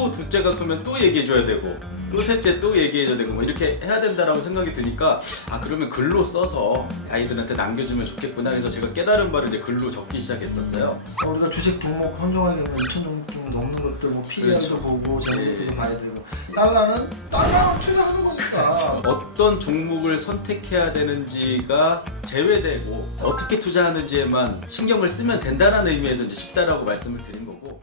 또 둘째가 크면 또 얘기해줘야 되고 또 셋째 또 얘기해줘야 되고 뭐 이렇게 해야 된다라고 생각이 드니까 아 그러면 글로 써서 아이들한테 남겨주면 좋겠구나. 그래서 제가 깨달은 바를 이제 글로 적기 시작했었어요. 우리가 주식 종목 헌정하게 보면 2천 종목 넘는 것들 뭐 PER도 그렇죠. 보고 재무제표도 예. 봐야 되고 달러는 투자하는 거니까. 어떤 종목을 선택해야 되는지가 제외되고 어떻게 투자하는지에만 신경을 쓰면 된다는 의미에서 이제 쉽다라고 말씀을 드린 거고.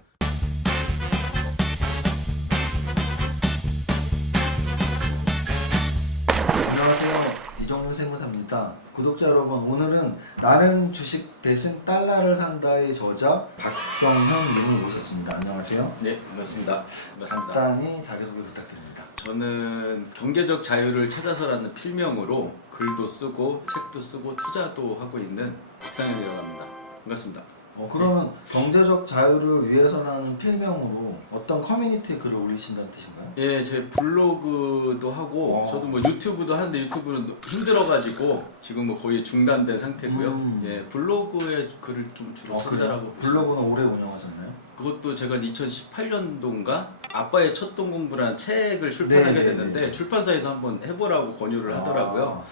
안녕하세요, 이정훈 세무사입니다. 구독자 여러분, 오늘은 나는 주식 대신 달러를 산다의 저자 박성현님을 모셨습니다. 안녕하세요. 네, 반갑습니다. 간단히 자기소개 부탁드립니다. 저는 경제적 자유를 찾아서라는 필명으로 글도 쓰고 책도 쓰고 투자도 하고 있는 박상현이라고 합니다. 반갑습니다. 그러면 경제적 자유를 위해서라는 필명으로 어떤 커뮤니티에 글을 올리신다는 뜻인가요? 예, 제 블로그도 하고 저도 뭐 유튜브도 하는데 유튜브는 힘들어가지고 지금 뭐 거의 중단된 상태고요. 예, 블로그에 글을 좀 주로 쓴다라고. 블로그는 오래 운영하셨나요? 그것도 제가 2018년도인가 아빠의 첫 돈 공부라는 책을 출판하게 됐는데 출판사에서 한번 해보라고 권유를 하더라고요.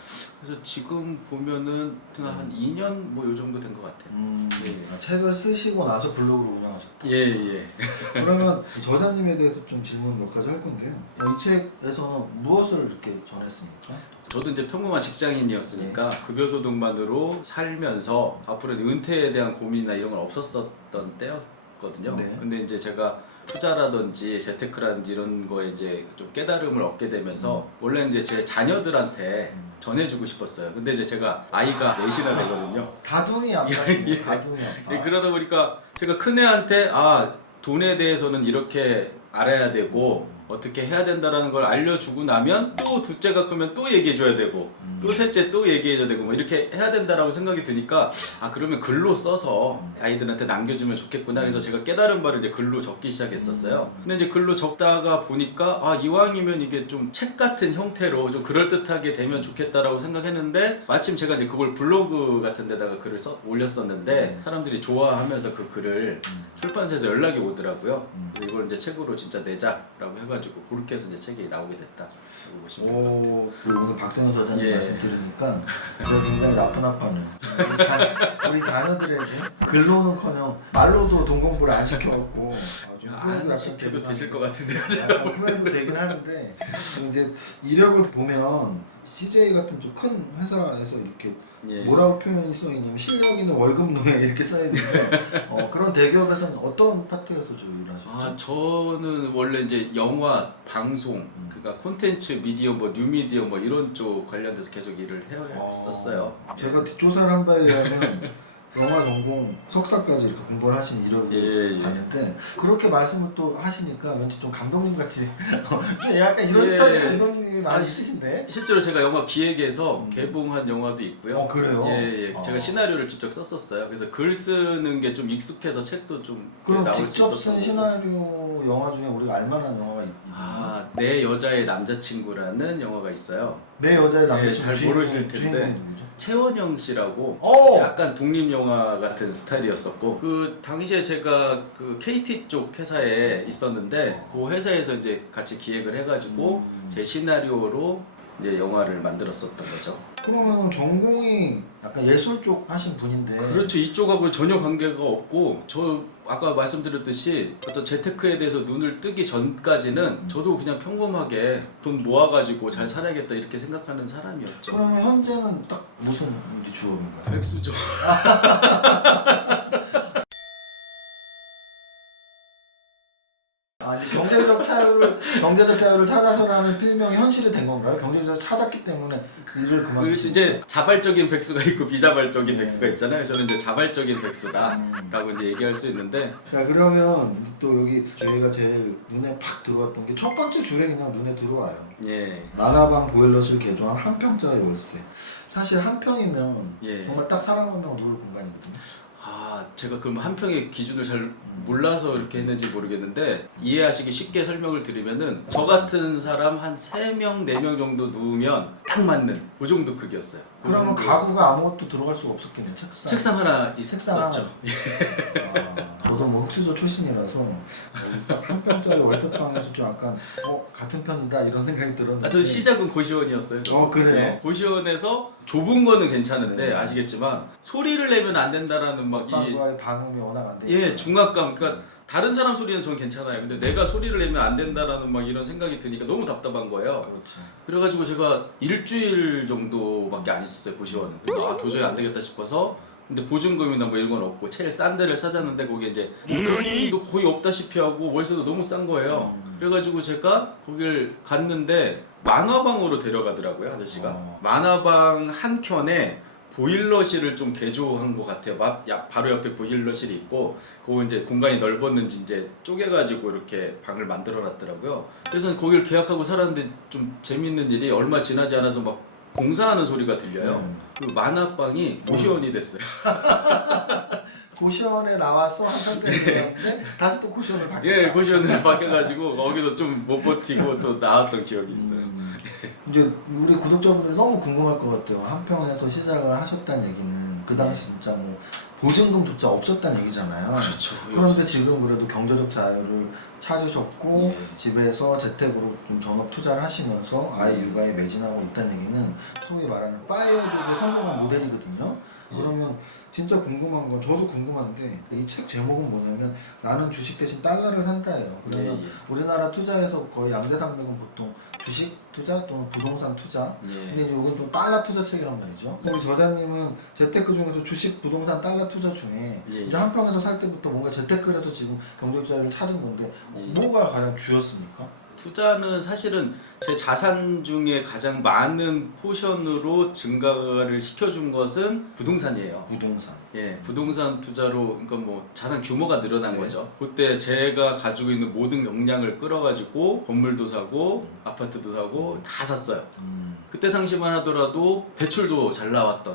그래서 지금 보면은 한 2년 뭐 요 정도 된 것 같아요. 예. 책을 쓰시고 나서 블로그를 운영하셨다. 예. 그러면 저자님에 대해서 좀 질문 몇 가지 할 건데요. 이 책에서는 무엇을 이렇게 전했습니까? 저도 이제 평범한 직장인이었으니까 급여소득만으로 살면서 앞으로 이제 은퇴에 대한 고민이나 이런 건 없었던 때였거든요. 네. 근데 이제 제가 투자라든지 재테크라든지 이런 거에 이제 좀 깨달음을 얻게 되면서 원래 이제 제 자녀들한테 전해주고 싶었어요. 근데 이제 제가 아이가 넷이나 되거든요. 다둥이 아빠. 예. 다둥이 아빠. 그러다 보니까 제가 큰애한테 돈에 대해서는 이렇게 알아야 되고 어떻게 해야 된다라는 걸 알려주고 나면 또 둘째가 크면 또 얘기해줘야 되고 또 셋째 또 얘기해줘야 되고 뭐 이렇게 해야 된다라고 생각이 드니까 아 그러면 글로 써서 아이들한테 남겨주면 좋겠구나. 그래서 제가 깨달은 바를 이제 글로 적기 시작했었어요. 근데 이제 글로 적다가 보니까 아 이왕이면 이게 좀 책 같은 형태로 좀 그럴듯하게 되면 좋겠다라고 생각했는데 마침 제가 이제 그걸 블로그 같은 데다가 글을 올렸었는데 사람들이 좋아하면서 그 글을 출판사에서 연락이 오더라고요. 그래서 이걸 이제 책으로 진짜 내자라고 해가지고 그렇게 해서 이제 책이 나오게 됐다. 그리고 오늘 박성현 저자님 예. 말씀 들으니까 제가 굉장히 나쁜 아빠네요. 우리 자녀들에게 글로는커녕 말로도 돈 공부를 안 시켜갖고 안 시켜도 되실 것 같은데요. 후회도 되긴 하는데 이제 이력을 보면 CJ 같은 좀 큰 회사에서 이렇게 뭐라고 표현이 써있냐면 실력 있는 월급 노예 이렇게 써있는데 그런 대기업에서는 어떤 파트에서 좀 일하셨죠? 저는 원래 이제 영화, 방송, 그러니까 콘텐츠, 미디어, 뭐 뉴미디어 뭐 이런 쪽 관련돼서 계속 일을 해왔었어요. 제가 뒷조사를 한 바에 의하면 영화 전공 석사까지 이렇게 공부를 하신 이력을 봤는데 그렇게 말씀을 또 하시니까 왠지 좀 감독님 같이 좀 약간 이런 스타일 감독님이 많이 있으신데 실제로 제가 영화 기획에서 개봉한 영화도 있고요. 그래요? 제가 시나리오를 직접 썼었어요. 그래서 글 쓰는 게 좀 익숙해서 책도 좀 그럼 나올 수 직접 있었던 쓴 거고. 시나리오 영화 중에 우리가 알만한 영화가 있나요? 내 여자의 남자친구라는 영화가 있어요. 내 여자의 남자친구 잘 모르실 텐데. 주인공이 누구죠? 최원영 씨라고 약간 독립 영화 같은 스타일이었었고 그 당시에 제가 그 KT 쪽 회사에 있었는데 그 회사에서 이제 같이 기획을 해가지고 제 시나리오로 이제 영화를 만들었었던 거죠. 그러면 전공이 약간 예술 쪽 하신 분인데 그렇죠. 이쪽하고 전혀 관계가 없고 저 아까 말씀드렸듯이 어떤 재테크에 대해서 눈을 뜨기 전까지는 저도 그냥 평범하게 돈 모아가지고 잘 살아야겠다 이렇게 생각하는 사람이었죠. 그러면 현재는 딱 무슨 일이 주업인가요? 백수죠. 아니 경제적 자유를 찾아서라는 필명이 현실이 된 건가요? 경제적 자유를 찾았기 때문에 그 일을 그렇죠. 그만두신 이제 자발적인 백수가 있고 비자발적인 백수가 있잖아요. 저는 이제 자발적인 백수다라고 이제 얘기할 수 있는데. 자 그러면 또 여기 저희가 제일 눈에 팍 들어왔던 게 첫 번째 줄에 그냥 눈에 들어와요. 만화방 보일러실 개조한 한 평짜리 월세. 사실 한 평이면 정말 딱 사람 한 명 누울 공간이거든요. 제가 그럼 한 평의 기준을 잘 몰라서 이렇게 했는지 모르겠는데 이해하시기 쉽게 설명을 드리면은 저 같은 사람 한 3명, 4명 정도 누우면 딱 맞는 그 정도 크기였어요. 그러면 가구가 아무것도 들어갈 수가 없었겠네요. 책상 하나 있었죠. 저도 뭐 흑수저 출신이라서 한 평짜리 월세방에서 좀 약간 같은 편이다 이런 생각이 들었는데. 저 시작은 고시원이었어요. 저도. 그래요? 네, 고시원에서 좁은 거는 괜찮은데 네. 아시겠지만 소리를 내면 안 된다라는 막 오빠와의 방음이 워낙 안 돼. 예, 중압감. 그러니까 다른 사람 소리는 전 괜찮아요. 근데 내가 소리를 내면 안 된다라는 막 이런 생각이 드니까 너무 답답한 거예요. 그렇죠. 그래가지고 제가 일주일 정도밖에 안 있었어요, 고시원은. 그래서 도저히 안 되겠다 싶어서. 근데 보증금이나 뭐 이런 건 없고 제일 싼 데를 찾았는데 거기에 이제 보증금도 거의 없다시피 하고 월세도 너무 싼 거예요. 그래가지고 제가 거길 갔는데 만화방으로 데려가더라고요, 아저씨가. 만화방 한 켠에 보일러실을 좀 개조한 것 같아요. 바로 옆에 보일러실이 있고, 그거 이제 공간이 넓었는지 이제 쪼개가지고 이렇게 방을 만들어 놨더라고요. 그래서 거기를 계약하고 살았는데 좀 재밌는 일이 얼마 지나지 않아서 막 공사하는 소리가 들려요. 그 만화방이 고시원이 됐어요. 고시원에 나와서 한 상태에 들어갔는데 다시 또 고시원을 바뀌었다. 예, 고시원으로 바뀌어가지고 거기도 좀 못 버티고 또 나왔던 기억이 있어요. 이제 우리 구독자분들이 너무 궁금할 것 같아요. 한평에서 시작을 하셨다는 얘기는 그 당시 진짜 뭐 보증금조차 없었다는 얘기잖아요. 그렇죠. 그런데 지금 그래도 경제적 자유를 찾으셨고 예. 집에서 재택으로 좀 전업 투자를 하시면서 아이 육아에 매진하고 있다는 얘기는 소위 말하는 파이어족의 성공한 모델이거든요. 그러면 진짜 궁금한 건 저도 궁금한데 이 책 제목은 뭐냐면 나는 주식 대신 달러를 산다예요. 그러면 우리나라 투자에서 거의 양대 산맥은 보통 주식 투자 또는 부동산 투자. 근데 이제 여기는 좀 달러 투자 책이란 말이죠. 우리 저자님은 재테크 중에서 주식, 부동산, 달러 투자 중에 이제 한평에서 살 때부터 뭔가 재테크를 해서 지금 경제적 자유를 찾은 건데 뭐가 가장 주였습니까? 투자는 사실은 제 자산 중에 가장 많은 포션으로 증가를 시켜준 것은 부동산이에요. 부동산. 예, 부동산 투자로, 그러니까 뭐 자산 규모가 늘어난 거죠. 그때 제가 가지고 있는 모든 역량을 끌어가지고 건물도 사고 아파트도 사고 다 샀어요. 그때 당시만 하더라도 대출도 잘 나왔던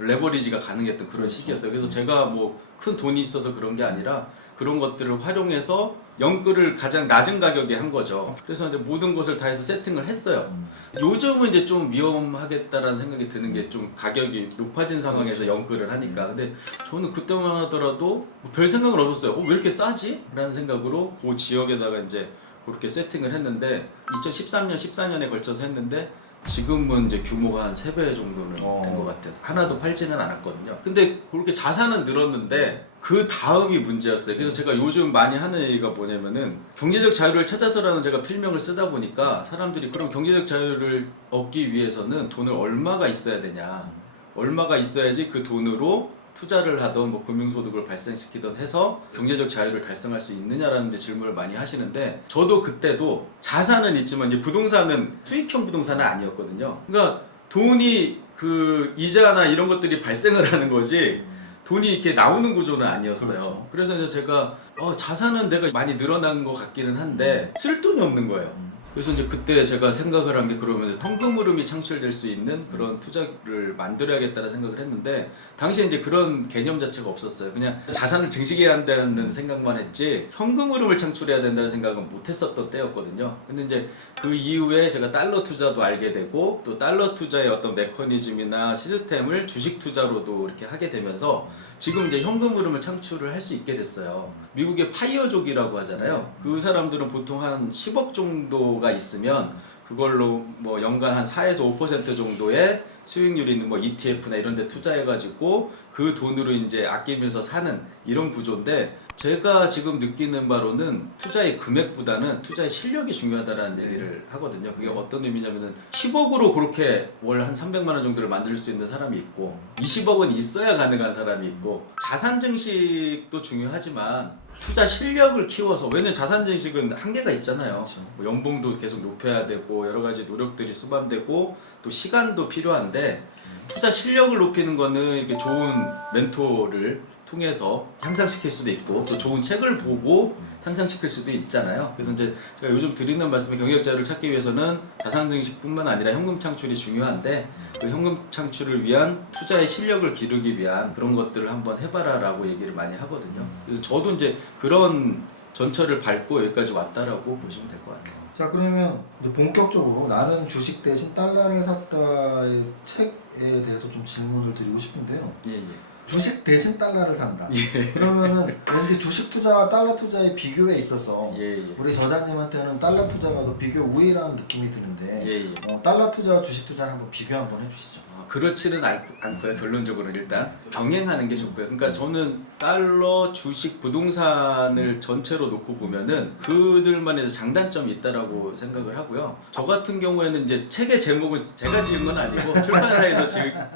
레버리지가 가능했던 그런 시기였어요. 그래서 제가 뭐 큰 돈이 있어서 그런 게 아니라 그런 것들을 활용해서 연끌을 가장 낮은 가격에 한 거죠. 그래서 이제 모든 것을 다 해서 세팅을 했어요. 요즘은 이제 좀 위험하겠다라는 생각이 드는 게 좀 가격이 높아진 상황에서 연끌을 하니까. 근데 저는 그때만 하더라도 별 생각은 없었어요. 왜 이렇게 싸지? 라는 생각으로 그 지역에다가 이제 그렇게 세팅을 했는데 2013년, 14년에 걸쳐서 했는데 지금은 이제 규모가 한 3배 정도는 된 것 같아요. 하나도 팔지는 않았거든요. 근데 그렇게 자산은 늘었는데 그 다음이 문제였어요. 그래서 제가 요즘 많이 하는 얘기가 뭐냐면은 경제적 자유를 찾아서라는 제가 필명을 쓰다 보니까 사람들이 그럼 경제적 자유를 얻기 위해서는 돈을 얼마가 있어야 되냐, 얼마가 있어야지 그 돈으로 투자를 하던 뭐 금융소득을 발생시키던 해서 경제적 자유를 달성할 수 있느냐라는 질문을 많이 하시는데, 저도 그때도 자산은 있지만 이제 부동산은 수익형 부동산은 아니었거든요. 그러니까 돈이 그 이자나 이런 것들이 발생을 하는 거지 돈이 이렇게 나오는 구조는 아니었어요. 그렇죠. 그래서 이제 제가 자산은 내가 많이 늘어난 것 같기는 한데 쓸 돈이 없는 거예요. 그래서 이제 그때 제가 생각을 한 게 그러면 현금 흐름이 창출될 수 있는 그런 투자를 만들어야겠다는 생각을 했는데, 당시에 이제 그런 개념 자체가 없었어요. 그냥 자산을 증식해야 한다는 생각만 했지 현금 흐름을 창출해야 된다는 생각은 못 했었던 때였거든요. 근데 이제 그 이후에 제가 달러 투자도 알게 되고 또 달러 투자의 어떤 메커니즘이나 시스템을 주식 투자로도 이렇게 하게 되면서 지금 이제 현금 흐름을 창출을 할 수 있게 됐어요. 미국의 파이어족이라고 하잖아요. 그 사람들은 보통 한 10억 정도가 있으면 그걸로 뭐 연간 한 4에서 5% 정도의 수익률이 있는 뭐 ETF나 이런 데 투자해가지고 그 돈으로 이제 아끼면서 사는 이런 구조인데, 제가 지금 느끼는 바로는 투자의 금액보다는 투자의 실력이 중요하다는 얘기를 하거든요. 그게 어떤 의미냐면은 10억으로 그렇게 월 한 300만 원 정도를 만들 수 있는 사람이 있고 20억은 있어야 가능한 사람이 있고, 자산 증식도 중요하지만 투자 실력을 키워서, 왜냐면 자산 증식은 한계가 있잖아요. 그렇죠. 뭐 연봉도 계속 높여야 되고 여러 가지 노력들이 수반되고 또 시간도 필요한데, 투자 실력을 높이는 거는 이렇게 좋은 멘토를 통해서 향상시킬 수도 있고 또 좋은 책을 보고 향상시킬 수도 있잖아요. 그래서 이제 제가 요즘 드리는 말씀이 경제적 자유를 찾기 위해서는 자산 증식뿐만 아니라 현금 창출이 중요한데, 그 현금 창출을 위한 투자의 실력을 기르기 위한 그런 것들을 한번 해봐라라고 얘기를 많이 하거든요. 그래서 저도 이제 그런 전철을 밟고 여기까지 왔다라고 보시면 될 것 같아요. 자, 그러면 이제 본격적으로 나는 주식 대신 달러를 샀다의 책에 대해서 좀 질문을 드리고 싶은데요. 예. 주식 대신 달러를 산다. 그러면은 왠지 주식 투자와 달러 투자의 비교에 있어서 우리 저자님한테는 달러 투자가 더 비교 우위라는 느낌이 드는데 달러 투자와 주식 투자를 한번 비교 한번 해주시죠. 그렇지는 않고요. 결론적으로는 일단 병행하는 게 좋고요. 그러니까 저는 달러, 주식, 부동산을 전체로 놓고 보면은 그들만의 장단점이 있다라고 생각을 하고요. 저 같은 경우에는 이제 책의 제목은 제가 지은 건 아니고 출판사에서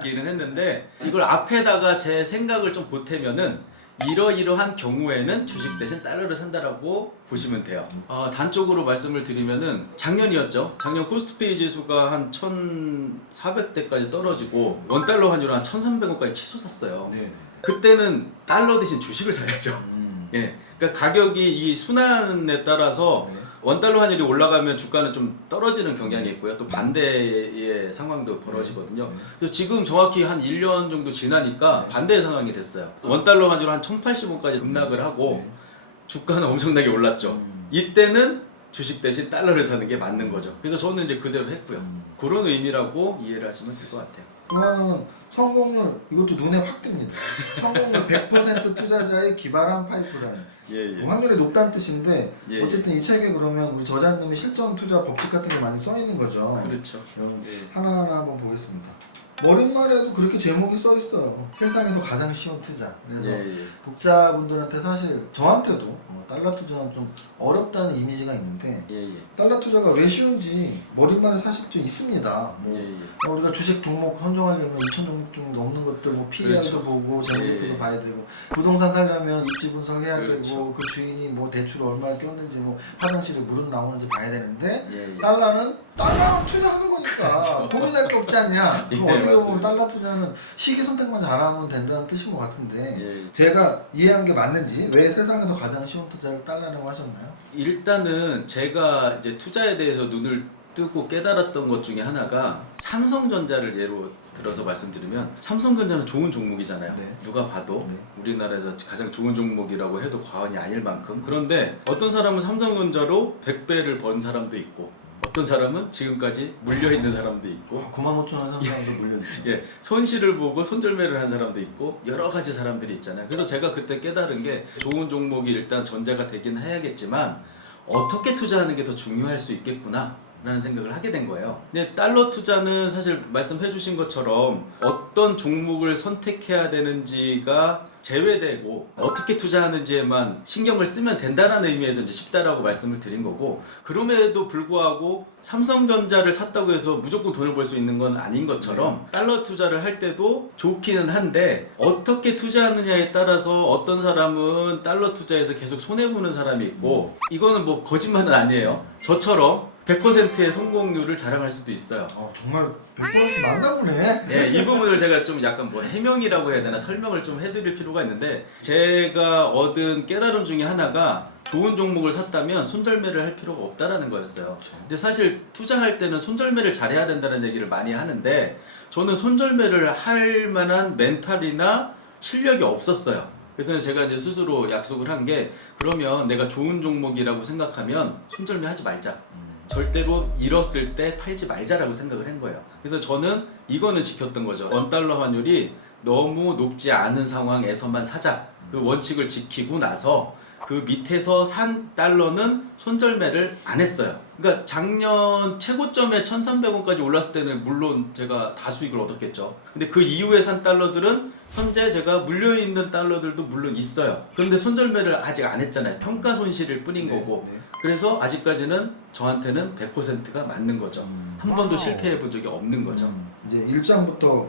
지기는 했는데 이걸 앞에다가 제 생각을 좀 보태면은 이러이러한 경우에는 주식 대신 달러를 산다라고 보시면 돼요. 단적으로 말씀을 드리면은 작년이었죠. 작년 코스피 지수가 한 1,400대까지 떨어지고 원달러 환율은 한 1,300원까지 치솟았어요. 그때는 달러 대신 주식을 사야죠. 예, 그러니까 가격이 이 순환에 따라서 원달러 환율이 올라가면 주가는 좀 떨어지는 경향이 있고요. 또 반대의 상황도 벌어지거든요. 그래서 지금 정확히 한 1년 정도 지나니까 반대의 상황이 됐어요. 원달러 환율 한 1,080원까지 급락을 하고 주가는 엄청나게 올랐죠. 이때는 주식 대신 달러를 사는 게 맞는 거죠. 그래서 저는 이제 그대로 했고요. 그런 의미라고 이해를 하시면 될 것 같아요. 그러면 성공률 이것도 눈에 확 띕니다. 성공률 100% 투자자의 기발한 파이프라인. 확률이 높다는 뜻인데 어쨌든 이 책에 그러면 우리 저자님이 실전 투자 법칙 같은 게 많이 써 있는 거죠. 그렇죠. 하나하나 한번 보겠습니다. 머릿말에도 그렇게 제목이 써 있어요. 세상에서 가장 쉬운 투자. 그래서 독자분들한테 사실 저한테도 달러 투자는 좀 어렵다는 이미지가 있는데 달러 투자가 왜 쉬운지 머릿말에 사실 좀 있습니다. 우리가 주식 종목 선정하려면 2,000 종목 중 넘는 것들 뭐 PER도 보고 재무제표도 봐야 되고 부동산 살려면 입지 분석해야 되고 그 주인이 뭐 대출을 얼마나 꼈는지 뭐 화장실에 물은 나오는지 봐야 되는데 달러는 투자하는 거니까 고민할 게 없지 않냐. 그럼 어떻게 보면 달러 투자는 시기 선택만 잘하면 된다는 뜻인 것 같은데 제가 이해한 게 맞는지 왜 세상에서 가장 쉬운 투자를 달러라고 하셨나요? 일단은 제가 이제 투자에 대해서 눈을 뜨고 깨달았던 것 중에 하나가 삼성전자를 예로 들어서 말씀드리면 삼성전자는 좋은 종목이잖아요. 누가 봐도 우리나라에서 가장 좋은 종목이라고 해도 과언이 아닐 만큼. 그런데 어떤 사람은 삼성전자로 100배를 번 사람도 있고 어떤 사람은 지금까지 물려있는 사람도 있고 95,000원 사는 사람도 물려있죠. 손실을 보고 손절매를 한 사람도 있고 여러 가지 사람들이 있잖아요. 그래서 제가 그때 깨달은 게 좋은 종목이 일단 전제가 되긴 해야겠지만 어떻게 투자하는 게 더 중요할 수 있겠구나 라는 생각을 하게 된 거예요. 근데 달러 투자는 사실 말씀해 주신 것처럼 어떤 종목을 선택해야 되는지가 제외되고 어떻게 투자하는지에만 신경을 쓰면 된다는 의미에서 이제 쉽다라고 말씀을 드린 거고, 그럼에도 불구하고 삼성전자를 샀다고 해서 무조건 돈을 벌 수 있는 건 아닌 것처럼 달러 투자를 할 때도 좋기는 한데 어떻게 투자하느냐에 따라서 어떤 사람은 달러 투자에서 계속 손해보는 사람이 있고, 이거는 뭐 거짓말은 아니에요. 저처럼 100%의 성공률을 자랑할 수도 있어요. 정말 100% 맞나 보네. 네, 이 부분을 제가 좀 약간 뭐 해명이라고 해야 되나 설명을 좀 해드릴 필요가 있는데, 제가 얻은 깨달음 중에 하나가 좋은 종목을 샀다면 손절매를 할 필요가 없다라는 거였어요. 근데 사실 투자할 때는 손절매를 잘해야 된다는 얘기를 많이 하는데 저는 손절매를 할 만한 멘탈이나 실력이 없었어요. 그래서 제가 이제 스스로 약속을 한 게, 그러면 내가 좋은 종목이라고 생각하면 손절매 하지 말자. 절대로 잃었을 때 팔지 말자라고 생각을 한 거예요. 그래서 저는 이거는 지켰던 거죠. 원달러 환율이 너무 높지 않은 상황에서만 사자. 그 원칙을 지키고 나서 그 밑에서 산 달러는 손절매를 안 했어요. 그러니까 작년 최고점에 1,300원까지 올랐을 때는 물론 제가 다 수익을 얻었겠죠. 근데 그 이후에 산 달러들은 현재 제가 물려있는 달러들도 물론 있어요. 그런데 손절매를 아직 안 했잖아요. 평가 손실일 뿐인 거고. 그래서 아직까지는 저한테는 100%가 맞는 거죠. 한 번도 실패해 본 적이 없는 거죠. 이제 1장부터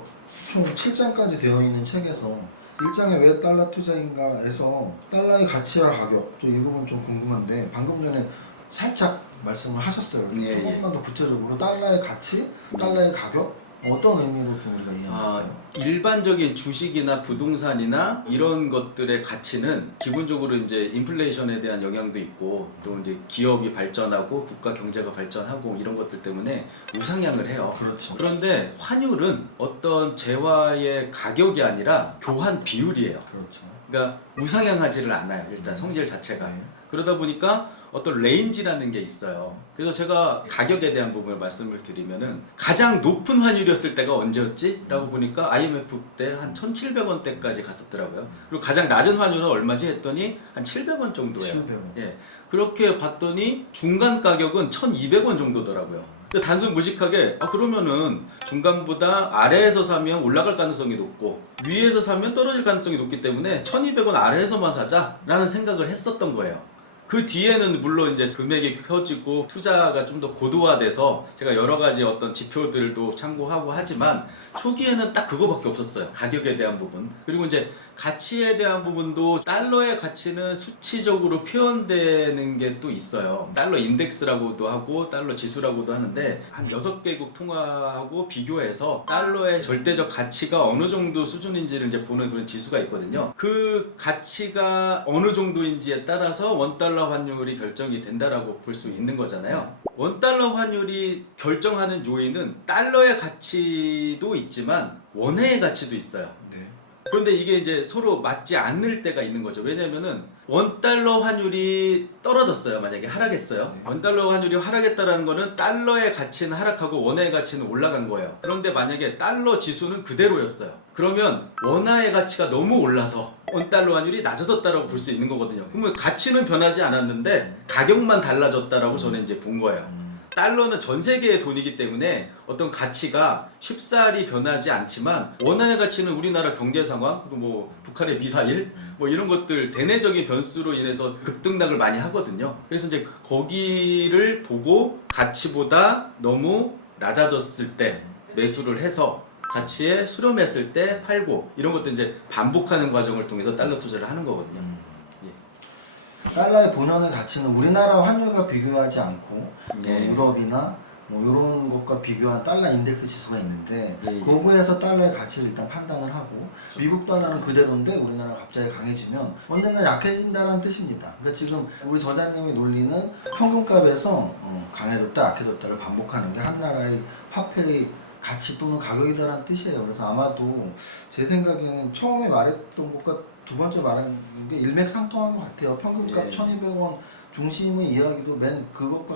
총 7장까지 되어 있는 책에서 1장에 왜 달러 투자인가에서 달러의 가치와 가격, 이 부분 좀 궁금한데 방금 전에 살짝 말씀을 하셨어요. 조금만 더 구체적으로 달러의 가치, 달러의 가격 어떤 의미로 좀 우리가 이해할까요? 일반적인 주식이나 부동산이나 이런 것들의 가치는 기본적으로 이제 인플레이션에 대한 영향도 있고 또 이제 기업이 발전하고 국가 경제가 발전하고 이런 것들 때문에 우상향을 해요. 그렇죠. 그런데 환율은 어떤 재화의 가격이 아니라 교환 비율이에요. 그렇죠. 그러니까 우상향하지를 않아요. 일단 성질 자체가. 그러다 보니까 어떤 레인지라는 게 있어요. 그래서 제가 가격에 대한 부분을 말씀을 드리면은 가장 높은 환율이었을 때가 언제였지? 라고 보니까 IMF 때 한 1,700원대까지 갔었더라고요. 그리고 가장 낮은 환율은 얼마지? 했더니 한 700원 정도예요. 700원. 예. 그렇게 봤더니 중간 가격은 1,200원 정도더라고요. 단순 무식하게 그러면은 중간보다 아래에서 사면 올라갈 가능성이 높고 위에서 사면 떨어질 가능성이 높기 때문에 1,200원 아래에서만 사자라는 생각을 했었던 거예요. 그 뒤에는 물론 이제 금액이 커지고 투자가 좀 더 고도화돼서 제가 여러 가지 어떤 지표들도 참고하고 하지만 초기에는 딱 그거밖에 없었어요. 가격에 대한 부분. 그리고 이제 가치에 대한 부분도 달러의 가치는 수치적으로 표현되는 게 또 있어요. 달러 인덱스라고도 하고 달러 지수라고도 하는데 한 6개국 통화하고 비교해서 달러의 절대적 가치가 어느 정도 수준인지를 이제 보는 그런 지수가 있거든요. 그 가치가 어느 정도인지에 따라서 원달러 환율이 결정이 된다라고 볼 수 있는 거잖아요. 원달러 환율이 결정하는 요인은 달러의 가치도 있지만 원화의 가치도 있어요. 네. 그런데 이게 이제 서로 맞지 않을 때가 있는 거죠. 왜냐면은 원달러 환율이 떨어졌어요. 만약에 하락했어요. 네. 원달러 환율이 하락했다라는 거는 달러의 가치는 하락하고 원화의 가치는 올라간 거예요. 그런데 만약에 달러 지수는 그대로였어요. 그러면 원화의 가치가 너무 올라서 원달러 환율이 낮아졌다라고 볼 수 있는 거거든요. 그러면 가치는 변하지 않았는데 가격만 달라졌다라고 저는 이제 본 거예요. 달러는 전 세계의 돈이기 때문에 어떤 가치가 쉽사리 변하지 않지만 원화의 가치는 우리나라 경제 상황, 그리고 뭐 북한의 미사일, 뭐 이런 것들 대내적인 변수로 인해서 급등락을 많이 하거든요. 그래서 이제 거기를 보고 가치보다 너무 낮아졌을 때 매수를 해서 가치에 수렴했을 때 팔고 이런 것도 이제 반복하는 과정을 통해서 달러 투자를 하는 거거든요. 달러의 본연의 가치는 우리나라 환율과 비교하지 않고 네. 유럽이나 뭐 이런 것과 비교한 달러 인덱스 지수가 있는데 예, 예. 거기에서 달러의 가치를 일단 판단을 하고 미국 달러는 그대로인데 우리나라가 갑자기 강해지면 언젠가 약해진다는 뜻입니다. 그러니까 지금 우리 저자님이 논리는 평균값에서 강해졌다 약해졌다를 반복하는데 한 나라의 화폐의 가치 또는 가격이다라는 뜻이에요. 그래서 아마도 제 생각에는 처음에 말했던 것과 두 번째 말한 게 일맥상통한 것 같아요. 평균값 예. 1,200원 중심의 이야기도 맨 그것과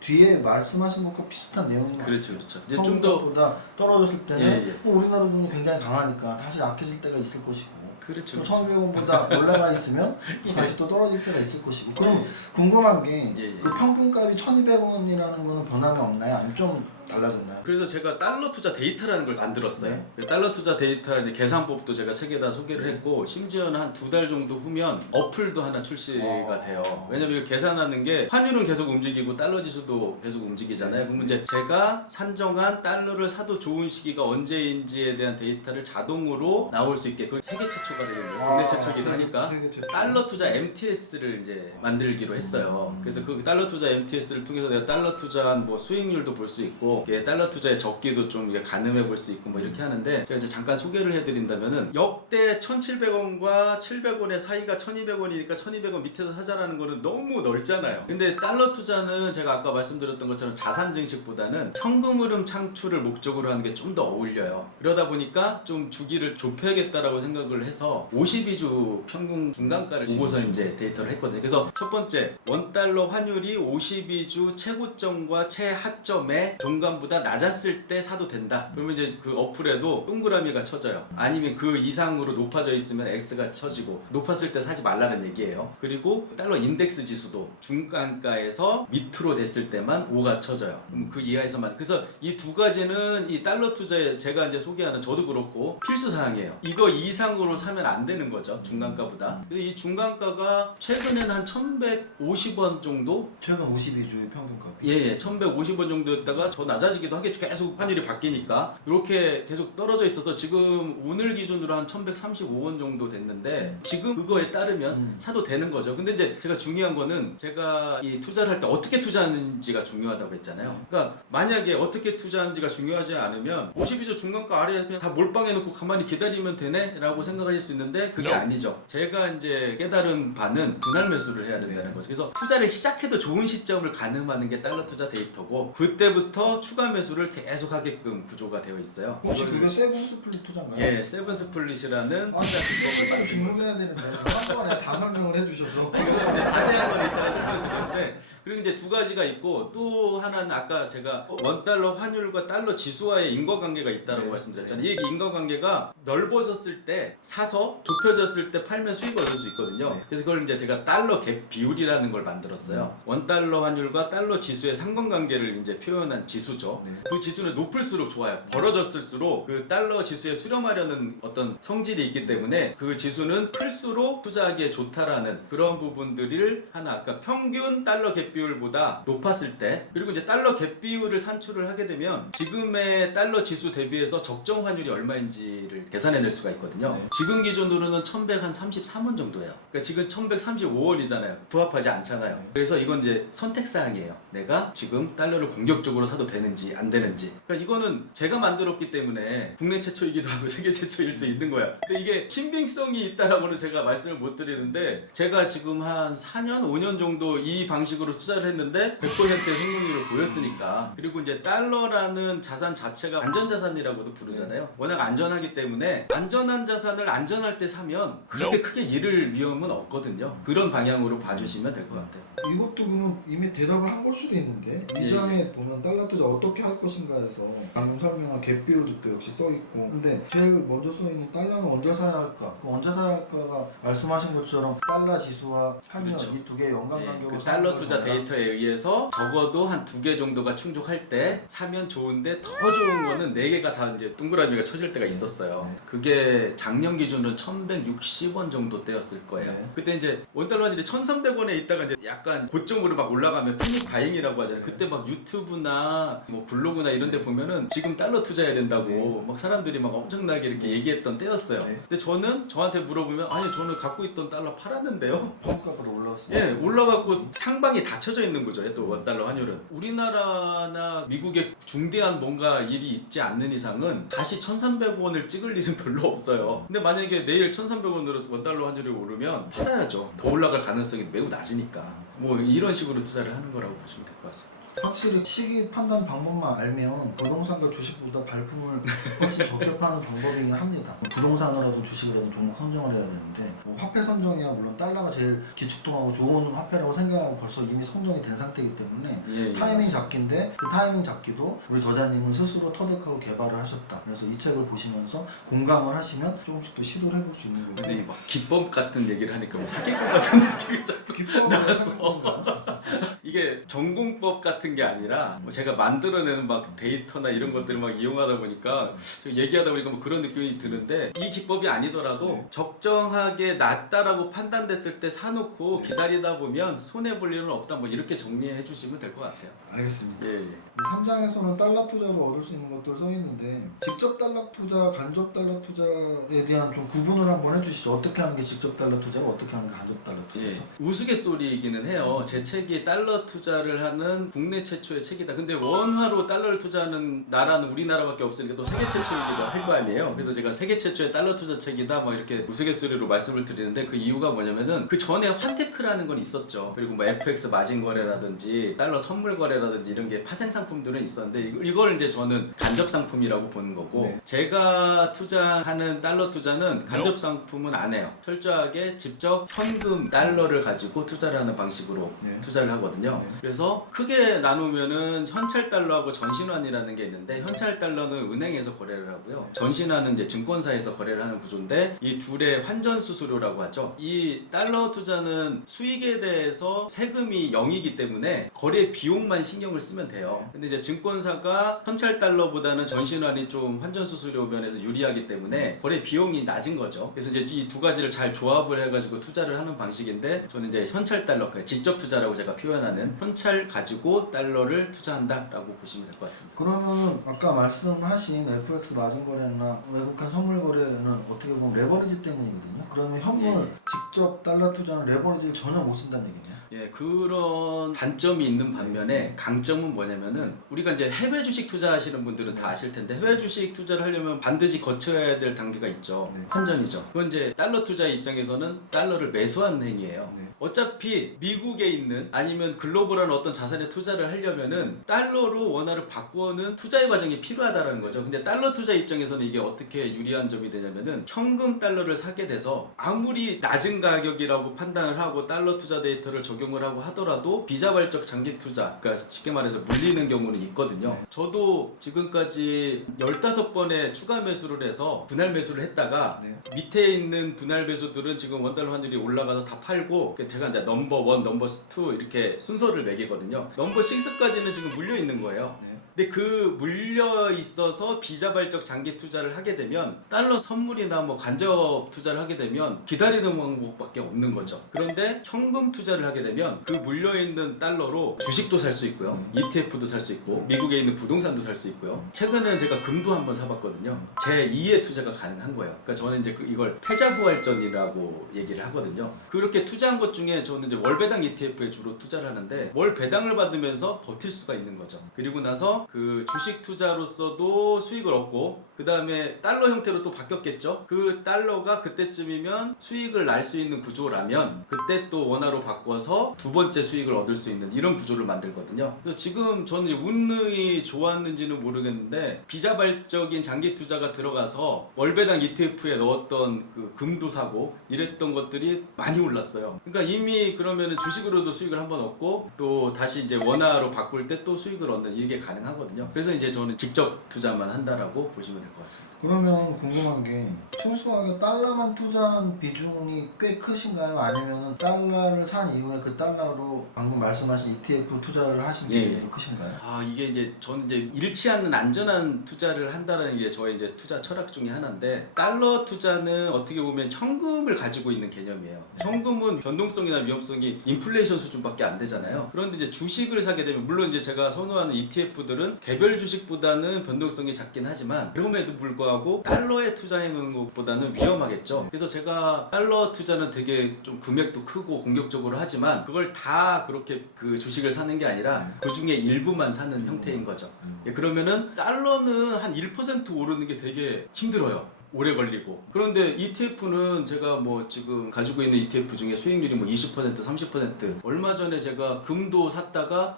뒤에 말씀하신 것과 비슷한 내용인 것 그렇죠, 같아요. 그렇죠. 이제 좀 더 평균값보다 떨어졌을 때는 예, 예. 우리나라 돈이 굉장히 강하니까 다시 약해질 때가 있을 것이고 그렇죠. 1,200원보다 올라가 있으면 또 다시 또 떨어질 때가 있을 것이고 그럼 예. 궁금한 게 예, 예. 그 평균값이 1,200원이라는 거는 변함이 없나요? 아니면 좀 달라졌나요? 그래서 제가 달러 투자 데이터라는 걸 만들었어요. 달러 투자 데이터 이제 계산법도 제가 책에다 소개를 했고 심지어는 한 2달 정도 후면 어플도 하나 출시가 돼요. 왜냐면 이거 계산하는 게 환율은 계속 움직이고 달러 지수도 계속 움직이잖아요. 그러면 이제 제가 산정한 달러를 사도 좋은 시기가 언제인지에 대한 데이터를 자동으로 나올 수 있게 그 세계 최초가 되겠네요. 국내 최초기도 하니까 세계 최초. 달러 투자 MTS를 이제 만들기로 했어요. 그래서 그 달러 투자 MTS를 통해서 내가 달러 투자한 뭐 수익률도 볼 수 있고 이게 달러 투자의 적기도 좀 이게 가늠해 볼 수 있고 뭐 이렇게 하는데 제가 이제 잠깐 소개를 해드린다면은 역대 1,700원과 700원의 사이가 1,200원이니까 1,200원 밑에서 사자라는 거는 너무 넓잖아요. 근데 달러 투자는 제가 아까 말씀드렸던 것처럼 자산 증식보다는 현금 흐름 창출을 목적으로 하는 게 좀 더 어울려요. 그러다 보니까 좀 주기를 좁혀야겠다라고 생각을 해서 52주 평균 중간가를 보고서 이제 데이터를 했거든요. 그래서 첫 번째 원달러 환율이 52주 최고점과 최하점에 종간보다 낮았을 때 사도 된다. 그러면 이제 그 어플에도 동그라미가 쳐져요. 아니면 그 이상으로 높아져 있으면 X가 쳐지고 높았을 때 사지 말라는 얘기예요. 그리고 달러 인덱스 지수도 중간가에서 밑으로 됐을 때만 5가 쳐져요. 그럼 그 이하에서만. 그래서 이 두 가지는 이 달러 투자에 제가 이제 소개하는 저도 그렇고 필수 사항이에요. 이거 이상으로 사면 안 되는 거죠. 중간가보다. 그래서 이 중간가가 최근에는 한 1,150원 정도 최근 52주의 평균값이 예, 1,150원 정도였다가 더 낮아지기도 하겠죠. 계속 환율이 바뀌니까. 이렇게 계속 떨어져 있어서 지금 오늘 기준으로 한 1,135원 정도 됐는데 지금 그거에 따르면 사도 되는 거죠. 근데 이제 제가 중요한 거는 제가 이 투자를 할 때 어떻게 투자하는지가 중요하다고 했잖아요. 그러니까 만약에 어떻게 투자하는지가 중요하지 않으면 52주 중간가 아래에 그냥 다 몰빵해 놓고 가만히 기다리면 되네? 라고 생각하실 수 있는데 그게 아니죠. 제가 이제 깨달은 바는 분할 매수를 해야 된다는 거죠. 그래서 투자를 시작해도 좋은 시점을 가늠하는 게 달러 투자 데이터고 그때부터 추가 매수를 계속 하게끔 구조가 되어 있어요. 혹시 이거를- 그게 세븐스플릿 투자인가요? 예, 세븐 스플릿이라는 아, 투자 기법을 이거 만든 질문해야 되는데 한 번에 다 설명을 해주셔서 이제 자세한 건 이따가 설명드리는데, 그리고 이제 두 가지가 있고 또 하나는 아까 제가 원달러 환율과 달러 지수와의 인과관계가 있다고 네. 말씀드렸잖아요. 이 인과관계가 넓어졌을 때 사서 좁혀졌을 때 팔면 수익을 얻을 수 있거든요. 네. 그래서 그걸 이제 제가 달러 갭 비율이라는 걸 만들었어요. 원달러 환율과 달러 지수의 상관관계를 이제 표현한 지수죠. 네. 그 지수는 높을수록 좋아요. 벌어졌을수록 그 달러 지수에 수렴하려는 어떤 성질이 있기 때문에 그 지수는 클수록 투자하기에 좋다라는 그런 부분들을 하나, 아까 평균 달러 갭 비율보다 높았을 때, 그리고 이제 달러 갭 비율을 산출을 하게 되면 지금의 달러 지수 대비해서 적정 환율이 얼마인지를 계산해낼 수가 있거든요. 네. 지금 기준으로는 1133원 정도예요. 그러니까 지금 1135원이잖아요. 부합하지 않잖아요. 네. 그래서 이건 이제 선택사항이에요. 내가 지금 달러를 공격적으로 사도 되는지 안 되는지. 그러니까 이거는 제가 만들었기 때문에 국내 최초이기도 하고 세계 최초일 수 있는 거야. 근데 이게 신빙성이 있다라고는 제가 말씀을 못 드리는데, 제가 지금 한 4년, 5년 정도 이 방식으로 투자를 했는데 100%의 성공률을 보였으니까. 그리고 이제 달러라는 자산 자체가 안전자산이라고도 부르잖아요. 워낙 안전하기 때문에 안전한 자산을 안전할 때 사면 그렇게 크게 잃을 위험은 없거든요. 그런 방향으로 봐주시면 될 것 같아요. 이것도 그러면 이미 대답을 한 걸 수도 있는데 예. 이 장에 보면 달러 투자 어떻게 할 것인가 해서 방금 설명한 갭 비율도 또 역시 써 있고, 근데 제일 먼저 써 있는 달러는 언제 사야 할까? 그 언제 사야 할까가 말씀하신 것처럼 달러 지수와 환율 그렇죠. 이 두 개의 연관관계로 그 달러 투자 데이터에 의해서 적어도 한 2개 정도가 충족할 때 사면 좋은데, 더 좋은 거는 4개가 다 이제 동그라미가 쳐질 때가 있었어요. 네. 그게 작년 기준으로 1160원 정도 때였을 거예요. 네. 그때 이제 원달러 환율이 1300원에 있다가 이제 약간 고점으로 막 올라가면 패닉 바잉이라고 하잖아요. 그때 막 유튜브나 뭐 블로그나 이런 데 보면은 지금 달러 투자해야 된다고 막 사람들이 막 엄청나게 이렇게 얘기했던 때였어요. 네. 근데 저는 저한테 물어보면, 아니 저는 갖고 있던 달러 팔았는데요. 평가보다 올라왔어요. 예, 올라가고 상방이 닫혀져 있는 거죠. 또 원달러 환율은. 우리나라나 미국에 중대한 뭔가 일이 있지 않는 이상은 다시 1300원을 찍을 일은 별로 없어요. 근데 만약에 내일 1300원으로 원달러 환율이 오르면 팔아야죠. 더 올라갈 가능성이 매우 낮으니까. 뭐 이런 식으로 투자를 하는 거라고 보시면 될 것 같습니다. 확실히 시기 판단 방법만 알면 부동산과 주식보다 발품을 훨씬 적게 파는 방법이긴 합니다. 부동산을 하든 주식을 하든 종목 선정을 해야 되는데 뭐 화폐 선정이야 물론 달러가 제일 기축통하고 좋은 화폐라고 생각하고 벌써 이미 선정이 된 상태이기 때문에 예, 타이밍 맞습니다. 잡기인데 그 타이밍 잡기도 우리 저자님은 스스로 터득하고 개발을 하셨다. 그래서 이 책을 보시면서 공감을 하시면 조금씩 또 시도를 해볼 수 있는 거고. 근데 막 기법 같은 얘기를 하니까 뭐 사기꾼 같은 느낌이 자꾸 기법을 나서. 하는 건가? 이게 전공법 같은 게 아니라 뭐 제가 만들어내는 막 데이터나 이런 것들을 막 이용하다 보니까 얘기하다 보니까 뭐 그런 느낌이 드는데, 이 기법이 아니더라도 적정하게 낮다라고 판단됐을 때 사놓고 기다리다 보면 손해볼 일은 없다, 뭐 이렇게 정리해 주시면 될 것 같아요. 알겠습니다. 예, 예. 3장에서는 달러 투자로 얻을 수 있는 것들 써 있는데 직접 달러 투자, 간접 달러 투자에 대한 좀 구분을 한번 해주시죠. 어떻게 하는 게 직접 달러 투자고 어떻게 하는 게 간접 달러 예. 투자죠? 우스갯소리이기는 해요. 제 책이 달러 투자를 하는 국내 최초의 책이다. 근데 원화로 달러를 투자하는 나라는 우리나라밖에 없으니까 또 세계 최초이기도 할 거 아니에요. 그래서 제가 세계 최초의 달러 투자 책이다 뭐 이렇게 우스갯소리로 말씀을 드리는데, 그 이유가 뭐냐면은 그 전에 환테크라는 건 있었죠. 그리고 뭐 FX 마진 거래라든지 달러 선물 거래라든지 이런 게 파생 상품들은 있었는데, 이걸 이제 저는 간접 상품이라고 보는 거고, 네. 제가 투자하는 달러 투자는 간접 상품은 안 해요. 철저하게 직접 현금 달러를 가지고 투자를 하는 방식으로 네. 투자를 하거든요. 네. 그래서 크게 나누면은 현찰 달러하고 전신환이라는 게 있는데, 현찰 달러는 은행에서 거래를 하고요. 전신환은 이제 증권사에서 거래를 하는 구조인데, 이 둘의 환전 수수료라고 하죠. 이 달러 투자는 수익에 대해서 세금이 0이기 때문에 거래 비용만 신경을 쓰면 돼요. 근데 이제 증권사가 현찰 달러보다는 전신환이 좀 환전 수수료 면에서 유리하기 때문에 거래 비용이 낮은 거죠. 그래서 이제 이 두 가지를 잘 조합을 해가지고 투자를 하는 방식인데, 저는 이제 현찰 달러, 직접 투자라고 제가 표현하는 현찰 가지고 달러를 투자한다라고 보시면 될 것 같습니다. 그러면 아까 말씀하신 FX 마진 거래나 외국한 선물 거래는 어떻게 보면 레버리지 때문이거든요. 그러면 현물 직접 달러 투자는 레버리지를 전혀 못 쓴다는 얘기네요. 예, 그런 단점이 있는 반면에 강점은 뭐냐면은, 우리가 이제 해외 주식 투자하시는 분들은 다 아실 텐데, 해외 주식 투자를 하려면 반드시 거쳐야 될 단계가 있죠. 네. 환전이죠. 그건 이제 달러 투자 입장에서는 달러를 매수하는 행위예요. 네. 어차피 미국에 있는, 아니면 아니면 글로벌한 어떤 자산에 투자를 하려면은 달러로 원화를 바꾸는 투자의 과정이 필요하다라는 거죠. 근데 달러 투자 입장에서는 이게 어떻게 유리한 점이 되냐면은 현금 달러를 사게 돼서 아무리 낮은 가격이라고 판단을 하고 달러 투자 데이터를 적용을 하고 하더라도 비자발적 장기 투자, 그러니까 쉽게 말해서 물리는 경우는 있거든요. 저도 지금까지 15번의 추가 매수를 해서 분할 매수를 했다가 네. 밑에 있는 분할 매수들은 지금 원달러 환율이 올라가서 다 팔고 제가 이제 넘버 1, 넘버 2 이렇게 순서를 매기거든요. 넘버 6까지는 지금 물려 있는 거예요. 네. 근데 그 물려 있어서 비자발적 장기 투자를 하게 되면 달러 선물이나 뭐 간접 투자를 하게 되면 기다리는 방법밖에 없는 거죠. 그런데 현금 투자를 하게 되면 그 물려 있는 달러로 주식도 살 수 있고요, ETF도 살 수 있고, 미국에 있는 부동산도 살 수 있고요. 최근에 제가 금도 한번 사봤거든요. 제 2의 투자가 가능한 거예요. 그러니까 저는 이제 이걸 패자부활전이라고 얘기를 하거든요. 그렇게 투자한 것 중에 저는 이제 월 배당 ETF에 주로 투자를 하는데 월 배당을 받으면서 버틸 수가 있는 거죠. 그리고 나서 그 주식 투자로서도 수익을 얻고, 그 다음에 달러 형태로 또 바뀌었겠죠. 그 달러가 그때쯤이면 수익을 날 수 있는 구조라면 그때 또 원화로 바꿔서 두 번째 수익을 얻을 수 있는 이런 구조를 만들거든요. 그래서 지금 저는 운이 좋았는지는 모르겠는데 비자발적인 장기 투자가 들어가서 월배당 ETF에 넣었던 그 금도 사고 이랬던 것들이 많이 올랐어요. 그러니까 이미 그러면은 주식으로도 수익을 한번 얻고 또 다시 이제 원화로 바꿀 때 또 수익을 얻는 이게 가능하거든요. 그래서 이제 저는 직접 투자만 한다라고 보시면 될 것 같습니다. 그러면 궁금한 게 순수하게 달러만 투자한 비중이 꽤 크신가요? 아니면 달러를 산 이후에 그 달러로 방금 말씀하신 ETF 투자를 하신 예, 비중이 더 크신가요? 이게 이제 저는 이제 잃지 않는 안전한 투자를 한다는 게 저의 이제 투자 철학 중에 하나인데, 달러 투자는 어떻게 보면 현금을 가지고 있는 개념이에요. 현금은 변동성이나 위험성이 인플레이션 수준밖에 안 되잖아요. 그런데 이제 주식을 사게 되면, 물론 이제 제가 선호하는 ETF들은 개별 주식보다는 변동성이 작긴 하지만 그럼에도 불구하고 달러에 투자해 놓는 것보다는 위험하겠죠. 그래서 제가 달러 투자는 되게 좀 금액도 크고 공격적으로 하지만 그걸 다 그렇게 그 주식을 사는 게 아니라 그 중에 일부만 사는 형태인 거죠. 그러면은 달러는 한 1% 오르는 게 되게 힘들어요. 오래 걸리고. 그런데 ETF는 제가 뭐 지금 가지고 있는 ETF 중에 수익률이 뭐 20%, 30%. 얼마 전에 제가 금도 샀다가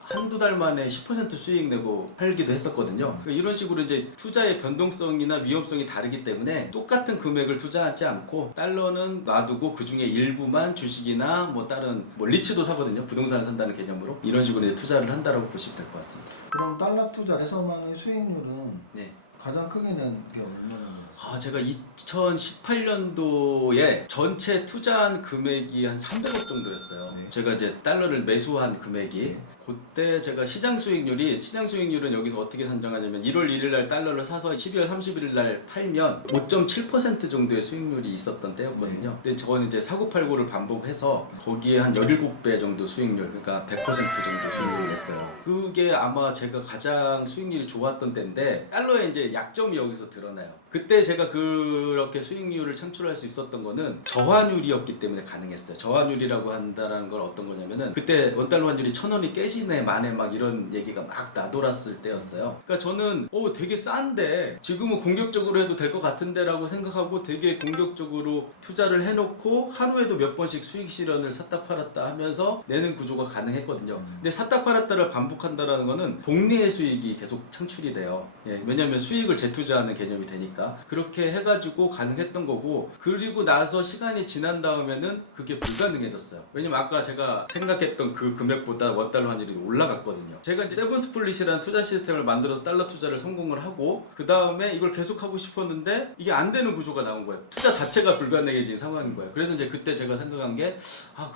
한두 달 만에 10% 수익 내고 팔기도 했었거든요. 이런 식으로 이제 투자의 변동성이나 위험성이 다르기 때문에 똑같은 금액을 투자하지 않고 달러는 놔두고 그 중에 일부만 주식이나 뭐 다른 뭐 리츠도 사거든요. 부동산을 산다는 개념으로. 이런 식으로 이제 투자를 한다라고 보시면 될 것 같습니다. 그럼 달러 투자에서만의 수익률은 네. 가장 크게 낸 게 얼마나? 제가 2018년도에 전체 투자한 금액이 한 300억 정도였어요. 네. 제가 이제 달러를 매수한 금액이. 네. 그때 제가 시장 수익률은 여기서 어떻게 산정하냐면 1월 1일 날 달러를 사서 12월 31일 날 팔면 5.7% 정도의 수익률이 있었던 때였거든요. 근데 저는 이제 사고팔고를 반복해서 거기에 한 17배 정도 수익률, 그러니까 100% 정도 수익률을 냈어요. 그게 아마 제가 가장 수익률이 좋았던 때인데, 달러의 이제 약점이 여기서 드러나요. 그때 제가 그렇게 수익률을 창출할 수 있었던 거는 저환율이었기 때문에 가능했어요. 저환율이라고 한다는 건 어떤 거냐면은 그때 원달러 환율이 1,000원이 깨지네 만에 막 이런 얘기가 막 나돌았을 때였어요. 그러니까 저는 되게 싼데 지금은 공격적으로 해도 될 것 같은데 라고 생각하고 되게 공격적으로 투자를 해놓고 하루에도 몇 번씩 수익 실현을 샀다 팔았다 하면서 내는 구조가 가능했거든요. 근데 샀다 팔았다를 반복한다라는 거는 복리의 수익이 계속 창출이 돼요. 왜냐면 수익을 재투자하는 개념이 되니까. 그렇게 해가지고 가능했던 거고, 그리고 나서 시간이 지난 다음에는 그게 불가능해졌어요. 왜냐면 아까 제가 생각했던 그 금액보다 원달러 환율이 올라갔거든요. 제가 이제 세븐스플릿이라는 투자 시스템을 만들어서 달러 투자를 성공을 하고 그 다음에 이걸 계속 하고 싶었는데 이게 안 되는 구조가 나온 거예요. 투자 자체가 불가능해진 상황인 거예요. 그래서 이제 그때 제가 생각한 게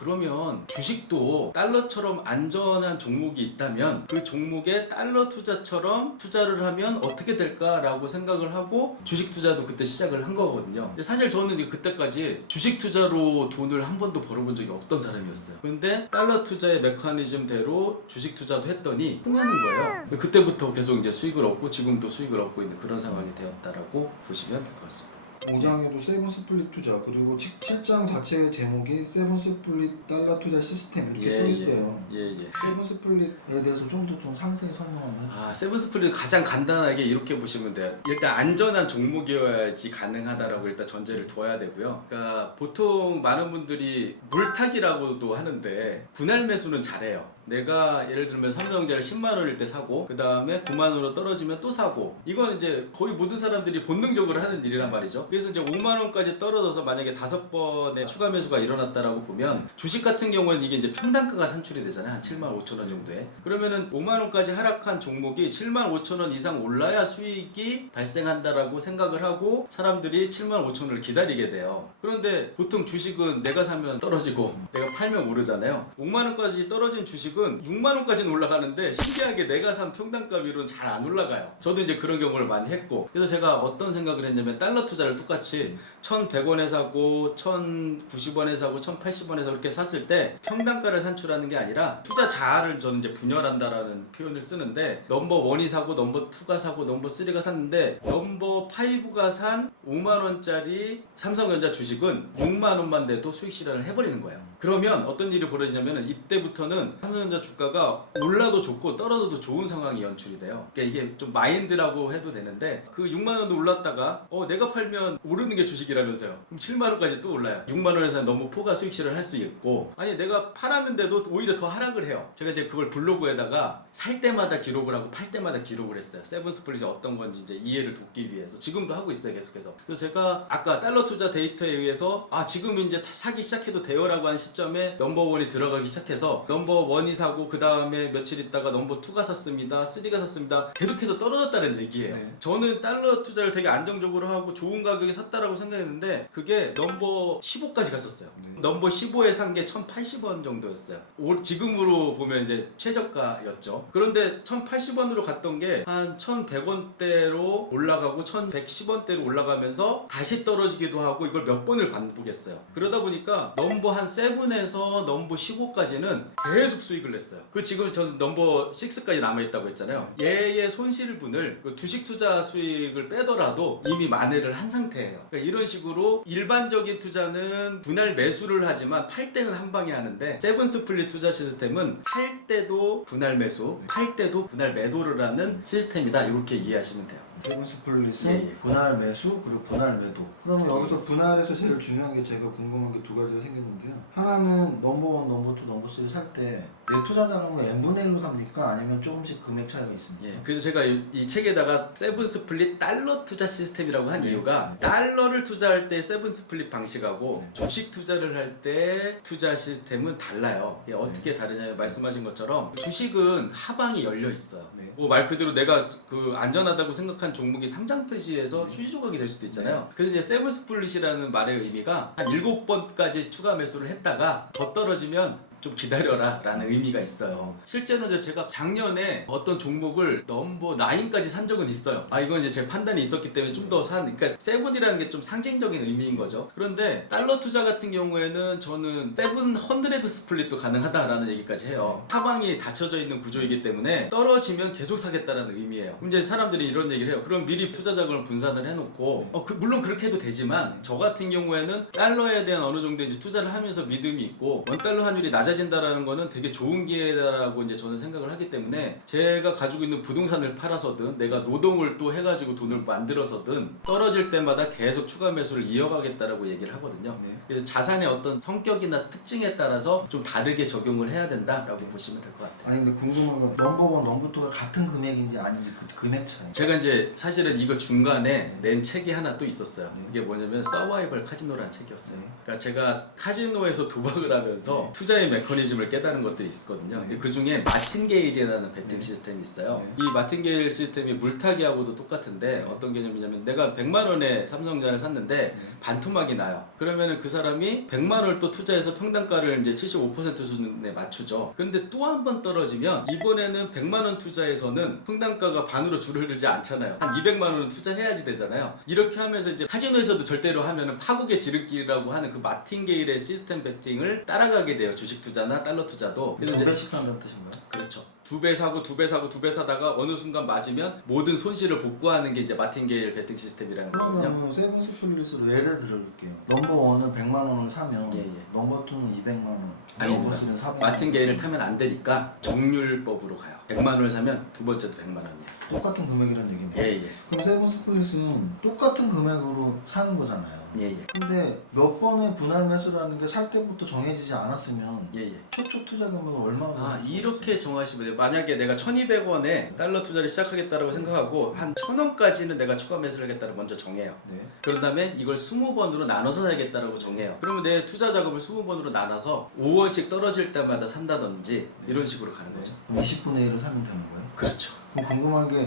그러면 주식도 달러처럼 안전한 종목이 있다면 그 종목에 달러 투자처럼 투자를 하면 어떻게 될까라고 생각을 하고 주식 투자도 그때 시작을 한 거거든요. 사실 저는 이제 그때까지 주식 투자로 돈을 한 번도 벌어본 적이 없던 사람이었어요. 근데 달러 투자의 메커니즘대로 주식 투자도 했더니 통하는 거예요. 그때부터 계속 이제 수익을 얻고 지금도 수익을 얻고 있는 그런 상황이 되었다라고 보시면 될 것 같습니다. 5장에도 세븐 스플릿 투자 그리고 7장 자체 제목이 세븐 스플릿 달러 투자 시스템 이렇게 써 있어요. 세븐 스플릿에 대해서 좀 더 좀 상세히 설명을 해주세요. 세븐 스플릿 가장 간단하게 이렇게 보시면 돼요. 일단 안전한 종목이어야지 가능하다라고 일단 전제를 둬야 되고요. 그러니까 보통 많은 분들이 물타기라고도 하는데 분할 매수는 잘해요. 내가 예를 들면 삼성전자를 10만 원일 때 사고 그 다음에 9만 원으로 떨어지면 또 사고 이건 이제 거의 모든 사람들이 본능적으로 하는 일이란 말이죠. 그래서 이제 5만 원까지 떨어져서 만약에 5번의 추가 매수가 일어났다라고 보면 주식 같은 경우는 이게 이제 평단가가 산출이 되잖아요. 한 7만 5천 원 정도에. 그러면은 5만 원까지 하락한 종목이 7만 5천 원 이상 올라야 수익이 발생한다라고 생각을 하고 사람들이 7만 5천 원을 기다리게 돼요. 그런데 보통 주식은 내가 사면 떨어지고 내가 팔면 오르잖아요. 5만 원까지 떨어진 주식은 6만 원까지는 올라가는데 신기하게 내가 산 평단가 위로는 잘 안 올라가요. 저도 이제 그런 경우를 많이 했고 그래서 제가 어떤 생각을 했냐면 달러 투자를 똑같이 1,100원에 사고 1,090원에 사고 1,080원에 사 그렇게 샀을 때 평단가를 산출하는 게 아니라 투자 자아를 저는 이제 분열한다라는 표현을 쓰는데 넘버 1이 사고 넘버 2가 사고 넘버 3가 샀는데 넘버 5가 산 5만 원짜리 삼성전자 주식은 6만 원만 돼도 수익 실현을 해버리는 거예요. 그러면 어떤 일이 벌어지냐면은 이때부터는 삼성전자 주가가 올라도 좋고 떨어져도 좋은 상황이 연출이 돼요. 그러니까 이게 좀 마인드라고 해도 되는데 그 6만 원도 올랐다가 내가 팔면 오르는 게 주식이라면서요. 그럼 7만 원까지 또 올라요. 6만 원에서 너무 포가 수익 실현을 할 수 있고 아니 내가 팔았는데도 오히려 더 하락을 해요. 제가 이제 그걸 블로그에다가 살 때마다 기록을 하고 팔 때마다 기록을 했어요. 세븐 스플릿이 어떤 건지 이제 이해를 돕기 위해서 지금도 하고 있어요. 계속해서. 그래서 제가 아까 달러 투자 데이터에 의해서 지금 이제 사기 시작해도 돼요라고 한 시점에 넘버 1이 들어가기 시작해서 넘버 1이 사고 그 다음에 며칠 있다가 넘버 2가 샀습니다. 3가 샀습니다. 계속해서 떨어졌다는 얘기예요. 네. 저는 달러 투자를 되게 안정적으로 하고 좋은 가격에 샀다라고 생각했는데 그게 넘버 15까지 갔었어요. 넘버 15에 산 게 1,080원 정도였어요. 지금으로 보면 이제 최저가였죠. 그런데 1,080원으로 갔던 게 한 1,100원대로 올라가고 1,110원대로 올라가면서 다시 떨어지기도 하고 이걸 몇 번을 반복했어요. 그러다 보니까 넘버 한 7에서 넘버 15까지는 계속 수익을 냈어요. 지금 저는 넘버 6까지 남아있다고 했잖아요. 얘의 손실분을 주식 투자 수익을 빼더라도 이미 만회를 한 상태예요. 그러니까 이런 식으로 일반적인 투자는 분할 매수를 하지만 팔 때는 한 방에 하는데 세븐 스플릿 투자 시스템은 살 때도 분할 매수, 팔 때도 분할 매도를 하는 시스템이다. 이렇게 이해하시면 돼요. 세븐 스플릿은 분할 매수 그리고 분할 매도. 그러면 여기서 분할에서 제일 중요한 게 제가 궁금한 게 두 가지가 생겼는데요. 하나는 넘버 1, 넘버 2, 넘버 3 살 때 내 투자 자금을 n분의 1로 삽니까? 아니면 조금씩 금액 차이가 있습니까? 그래서 제가 이 책에다가 세븐 스플릿 달러 투자 시스템이라고 한 이유가 달러를 투자할 때 세븐 스플릿 방식하고 주식 투자를 할 때 투자 시스템은 달라요. 이게 어떻게 다르냐면 말씀하신 것처럼 주식은 하방이 열려 있어요. 말 그대로 내가 안전하다고 생각한 종목이 상장 폐지해서 휴지 조각이 될 수도 있잖아요. 그래서 이제 세븐 스플릿이라는 말의 의미가 한 7번까지 추가 매수를 했다가 더 떨어지면 좀 기다려라 라는 의미가 있어요. 실제로 제가 작년에 어떤 종목을 넘버 9까지 산 적은 있어요. 이건 이제 제 판단이 있었기 때문에 좀 더 그러니까 세븐이라는 게 좀 상징적인 의미인 거죠. 그런데 달러 투자 같은 경우에는 저는 700 스플릿도 가능하다라는 얘기까지 해요. 하방이 닫혀져 있는 구조이기 때문에 떨어지면 계속 사겠다라는 의미예요. 그럼 이제 사람들이 이런 얘기를 해요. 그럼 미리 투자 자금을 분산을 해놓고 물론 그렇게 해도 되지만 저 같은 경우에는 달러에 대한 어느 정도 이제 투자를 하면서 믿음이 있고 원달러 환율이 낮아진다라는 거는 되게 좋은 기회다라고 이제 저는 생각을 하기 때문에 제가 가지고 있는 부동산을 팔아서든 내가 노동을 또 해가지고 돈을 만들어서든 떨어질 때마다 계속 추가 매수를 이어가겠다라고 얘기를 하거든요. 그래서 자산의 어떤 성격이나 특징에 따라서 좀 다르게 적용을 해야 된다라고 보시면 될 것 같아요. 아니 근데 궁금한 건 넘버 1, 넘버 2가 같은 금액인지 아닌지 그 금액 차이. 제가 이제 사실은 이거 중간에 낸 책이 하나 또 있었어요. 이게 뭐냐면 서바이벌 카지노라는 책이었어요. 그러니까 제가 카지노에서 도박을 하면서 투자의 메커니즘을 깨달은 것들이 있거든요. 근데 그 중에 마틴 게일이라는 베팅 시스템이 있어요. 이 마틴 게일 시스템이 물타기하고도 똑같은데 어떤 개념이냐면 내가 100만 원에 삼성전자를 샀는데 반토막이 나요. 그러면은 그 사람이 100만 원을 또 투자해서 평단가를 이제 75% 수준에 맞추죠. 근데 또 한 번 떨어지면 이번에는 100만 원 투자에서는 평단가가 반으로 줄어들지 않잖아요. 한 200만 원은 투자해야지 되잖아요. 이렇게 하면서 이제 카지노에서도 절대로 하면은 파국의 지름길이라고 하는 그 마틴 게일의 시스템 베팅을 따라가게 돼요. 주식 투자나 달러 투자도. 두 배씩 산다는 뜻인가요? 그렇죠. 두 배 사고 두 배 사고 두 배 사다가 어느 순간 맞으면 모든 손실을 복구하는 게 이제 마틴게일 베팅 시스템이라는 거거든요. 그러면 세븐 스플릿으로 예를 들어볼게요. 넘버 1은 100만 원을 사면 예, 예. 넘버 2는 200만 원, 아닙니다. 넘버 3는 400만 원. 마틴게일을 타면 안 되니까 정률법으로 가요. 100만 원을 사면 두 번째도 100만 원이에요. 똑같은 금액이라는 얘기인데. 예, 예. 그럼 세븐 스플릿은 똑같은 금액으로 사는 거잖아요. 예, 예. 근데 몇 번의 분할 매수라는 게 살 때부터 정해지지 않았으면 예, 예. 최초 투자금은 얼마나? 아, 이렇게 정하시면 돼요. 만약에 내가 1200원에 달러 투자를 시작하겠다라고 생각하고 한 1000원까지는 내가 추가 매수를 하겠다를 먼저 정해요. 네. 그런 다음에 이걸 20번으로 나눠서 사야겠다라고 정해요. 그러면 내 투자 자금을 20번으로 나눠서 5원씩 떨어질 때마다 산다든지 이런 식으로 가는 거죠. 그럼 20분의 1을 사면 되는 거예요? 그렇죠. 그럼 궁금한 게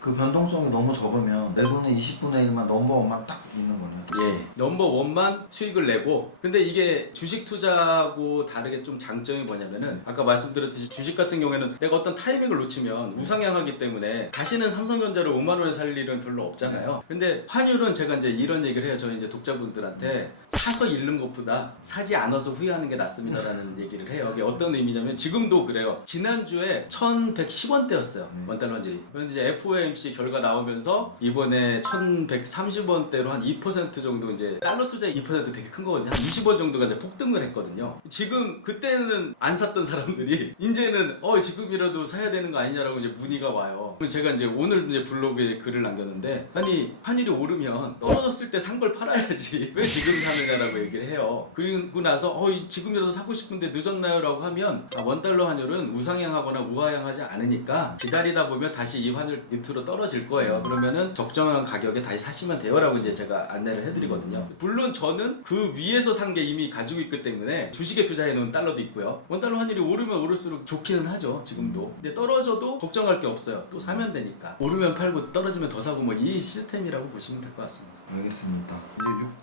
그 변동성이 너무 적으면 내 돈의 20분의 1만 넘버 1만 딱 있는 거네요. 예. 넘버 원만 수익을 내고, 근데 이게 주식 투자하고 다르게 좀 장점이 뭐냐면은 아까 말씀드렸듯이 주식 같은 경우에는 내가 어떤 타이밍을 놓치면 우상향하기 때문에 다시는 삼성전자를 5만 원에 살 일은 별로 없잖아요. 근데 환율은 제가 이제 이런 얘기를 해요. 저희 이제 독자분들한테 사서 잃는 것보다 사지 않아서 후회하는 게 낫습니다라는 얘기를 해요. 이게 어떤 의미냐면 지금도 그래요. 지난주에 1110원대였어요. 원달러 환율이. 그런데 이제 FOMC 결과 나오면서 이번에 1130원대로 한 2% 정도 이제 달러 투자 2% 되게 큰 거거든요. 한 20원 정도가 이제 폭등을 했거든요. 지금 그때는 안 샀던 사람들이 이제는 지금이라도 사야 되는 거 아니냐라고 이제 문의가 와요. 그래서 제가 이제 오늘 이제 블로그에 글을 남겼는데 아니 환율이 오르면 떨어졌을 때 산 걸 팔아야지 왜 지금 사느냐라고 얘기를 해요. 그리고 나서 지금이라도 사고 싶은데 늦었나요라고 하면 원달러 환율은 우상향하거나 우하향하지 않으니까 기다리다 보면 다시 이 환율 밑으로 떨어질 거예요. 그러면은 적정한 가격에 다시 사시면 돼요라고 이제 제가 안내를 해드리거든요. 물론 저는 그 위에서 산 게 이미 가지고 있기 때문에 주식에 투자해 놓은 달러도 있고요. 원달러 환율이 오르면 오를수록 좋기는 하죠. 지금도. 근데 떨어져도 걱정할 게 없어요. 또 사면 되니까. 오르면 팔고 떨어지면 더 사고 뭐 이 시스템이라고 보시면 될 것 같습니다. 알겠습니다.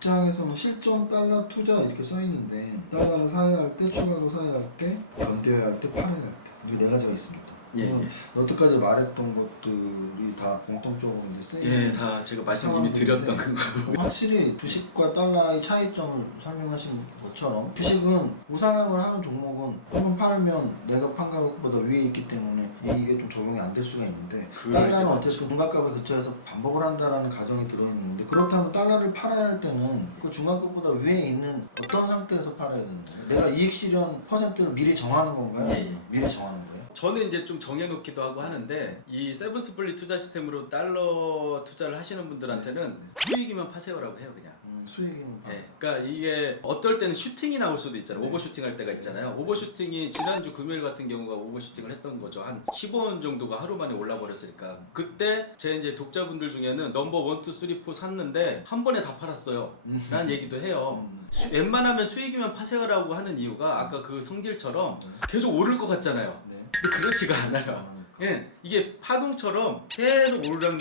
이제 6장에서는 실전 달러 투자 이렇게 써 있는데 달러를 사야 할 때, 추가로 사야 할 때, 견뎌야 할 때, 팔아야 할 때 이게 네 가지가 있습니다. 예, 예. 여태까지 말했던 것들이 다 공통적으로 이제 쓰이는. 예, 다 제가 말씀 이미 드렸던 그거. 확실히 주식과 달러의 차이점을 설명하신 것처럼 주식은 우상향을 하는 종목은 한번 팔면 내가 판 가격보다 위에 있기 때문에 이게 좀 적용이 안 될 수가 있는데 달러는 어쨌든 중간값에 그쳐서 반복을 한다라는 가정이 들어있는 건데 그렇다면 달러를 팔아야 할 때는 그 중간값보다 위에 있는 어떤 상태에서 팔아야 되는 거예요? 내가 이익 실현 퍼센트를 미리 정하는 건가요? 예, 예. 미리 정하는 거예요? 저는 이제 좀 정해놓기도 하고 하는데 이 세븐 스플릿 투자 시스템으로 달러 투자를 하시는 분들한테는 수익이면 파세요라고 해요 그냥. 수익이면 예, 그러니까 이게 어떨 때는 슈팅이 나올 수도 있잖아요. 오버슈팅 할 때가 있잖아요. 오버슈팅이 지난주 금요일 같은 경우가 오버슈팅을 했던 거죠. 한 15원 정도가 하루 만에 올라버렸으니까. 그때 제 이제 독자분들 중에는 넘버 1, 2, 3, 4 샀는데 한 번에 다 팔았어요. 라는 얘기도 해요. 웬만하면 수익이면 파세요라고 하는 이유가 아까 그 성질처럼 계속 오를 것 같잖아요. 근데 그렇지가 않아요. 예, 이게 파동처럼 계속 오르락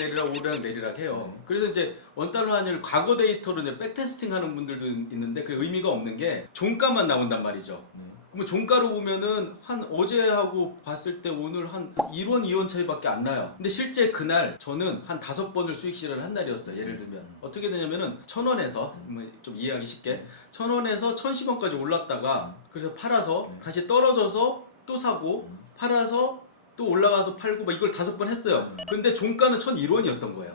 내리락 해요. 그래서 이제 원달러 환율 과거 데이터로 이제 백테스팅 하는 분들도 있는데 그 의미가 없는 게 종가만 나온단 말이죠. 그러면 종가로 보면은 한 어제하고 봤을 때 오늘 한 1원, 2원 차이밖에 안 나요. 근데 실제 그날 저는 한 5번을 수익 실현을 한 날이었어요. 예를 들면 어떻게 되냐면은 1000원에서 좀 이해하기 쉽게 1000원에서 1010원까지 올랐다가 그래서 팔아서 다시 떨어져서 또 사고 팔아서 또 올라가서 팔고 막 이걸 5번 했어요. 근데 종가는 1001원이었던 거예요.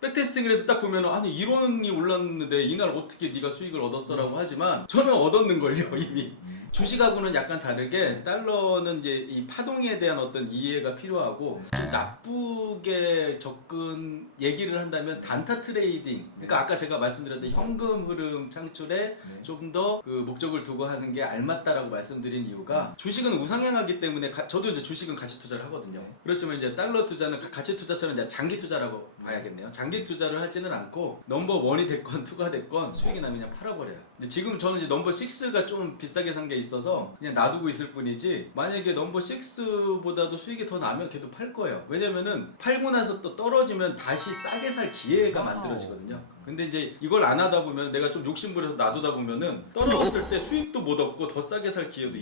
백테스팅을 해서 딱 보면 아니 1원이 올랐는데 이날 어떻게 네가 수익을 얻었어라고 하지만 저는 얻었는걸요 이미. 주식하고는 약간 다르게 달러는 이제 이 파동에 대한 어떤 이해가 필요하고 나쁘게 접근 얘기를 한다면 단타 트레이딩, 그러니까 아까 제가 말씀드렸던 현금 흐름 창출에 좀 더 그 목적을 두고 하는 게 알맞다라고 말씀드린 이유가 주식은 우상향하기 때문에 저도 이제 주식은 가치 투자를 하거든요. 그렇지만 이제 달러 투자는 가치 투자처럼 이제 장기 투자라고 봐야겠네요. 장기 투자를 하지는 않고 넘버 1이 됐건 2가 됐건 수익이 나면 그냥 팔아버려요. 근데 지금 저는 이제 넘버 6가 좀 비싸게 산 게 있어서 그냥 놔두고 있을 뿐이지 만약에 넘버 6보다도 수익이 더 나면 걔도 팔 거예요. 왜냐면은 팔고 나서 또 떨어지면 다시 싸게 살 기회가 만들어지거든요. 근데 이제 이걸 안 하다 보면 내가 좀 욕심부려서 놔두다 보면은 떨어졌을 때 수익도 못 얻고 더 싸게 살 기회도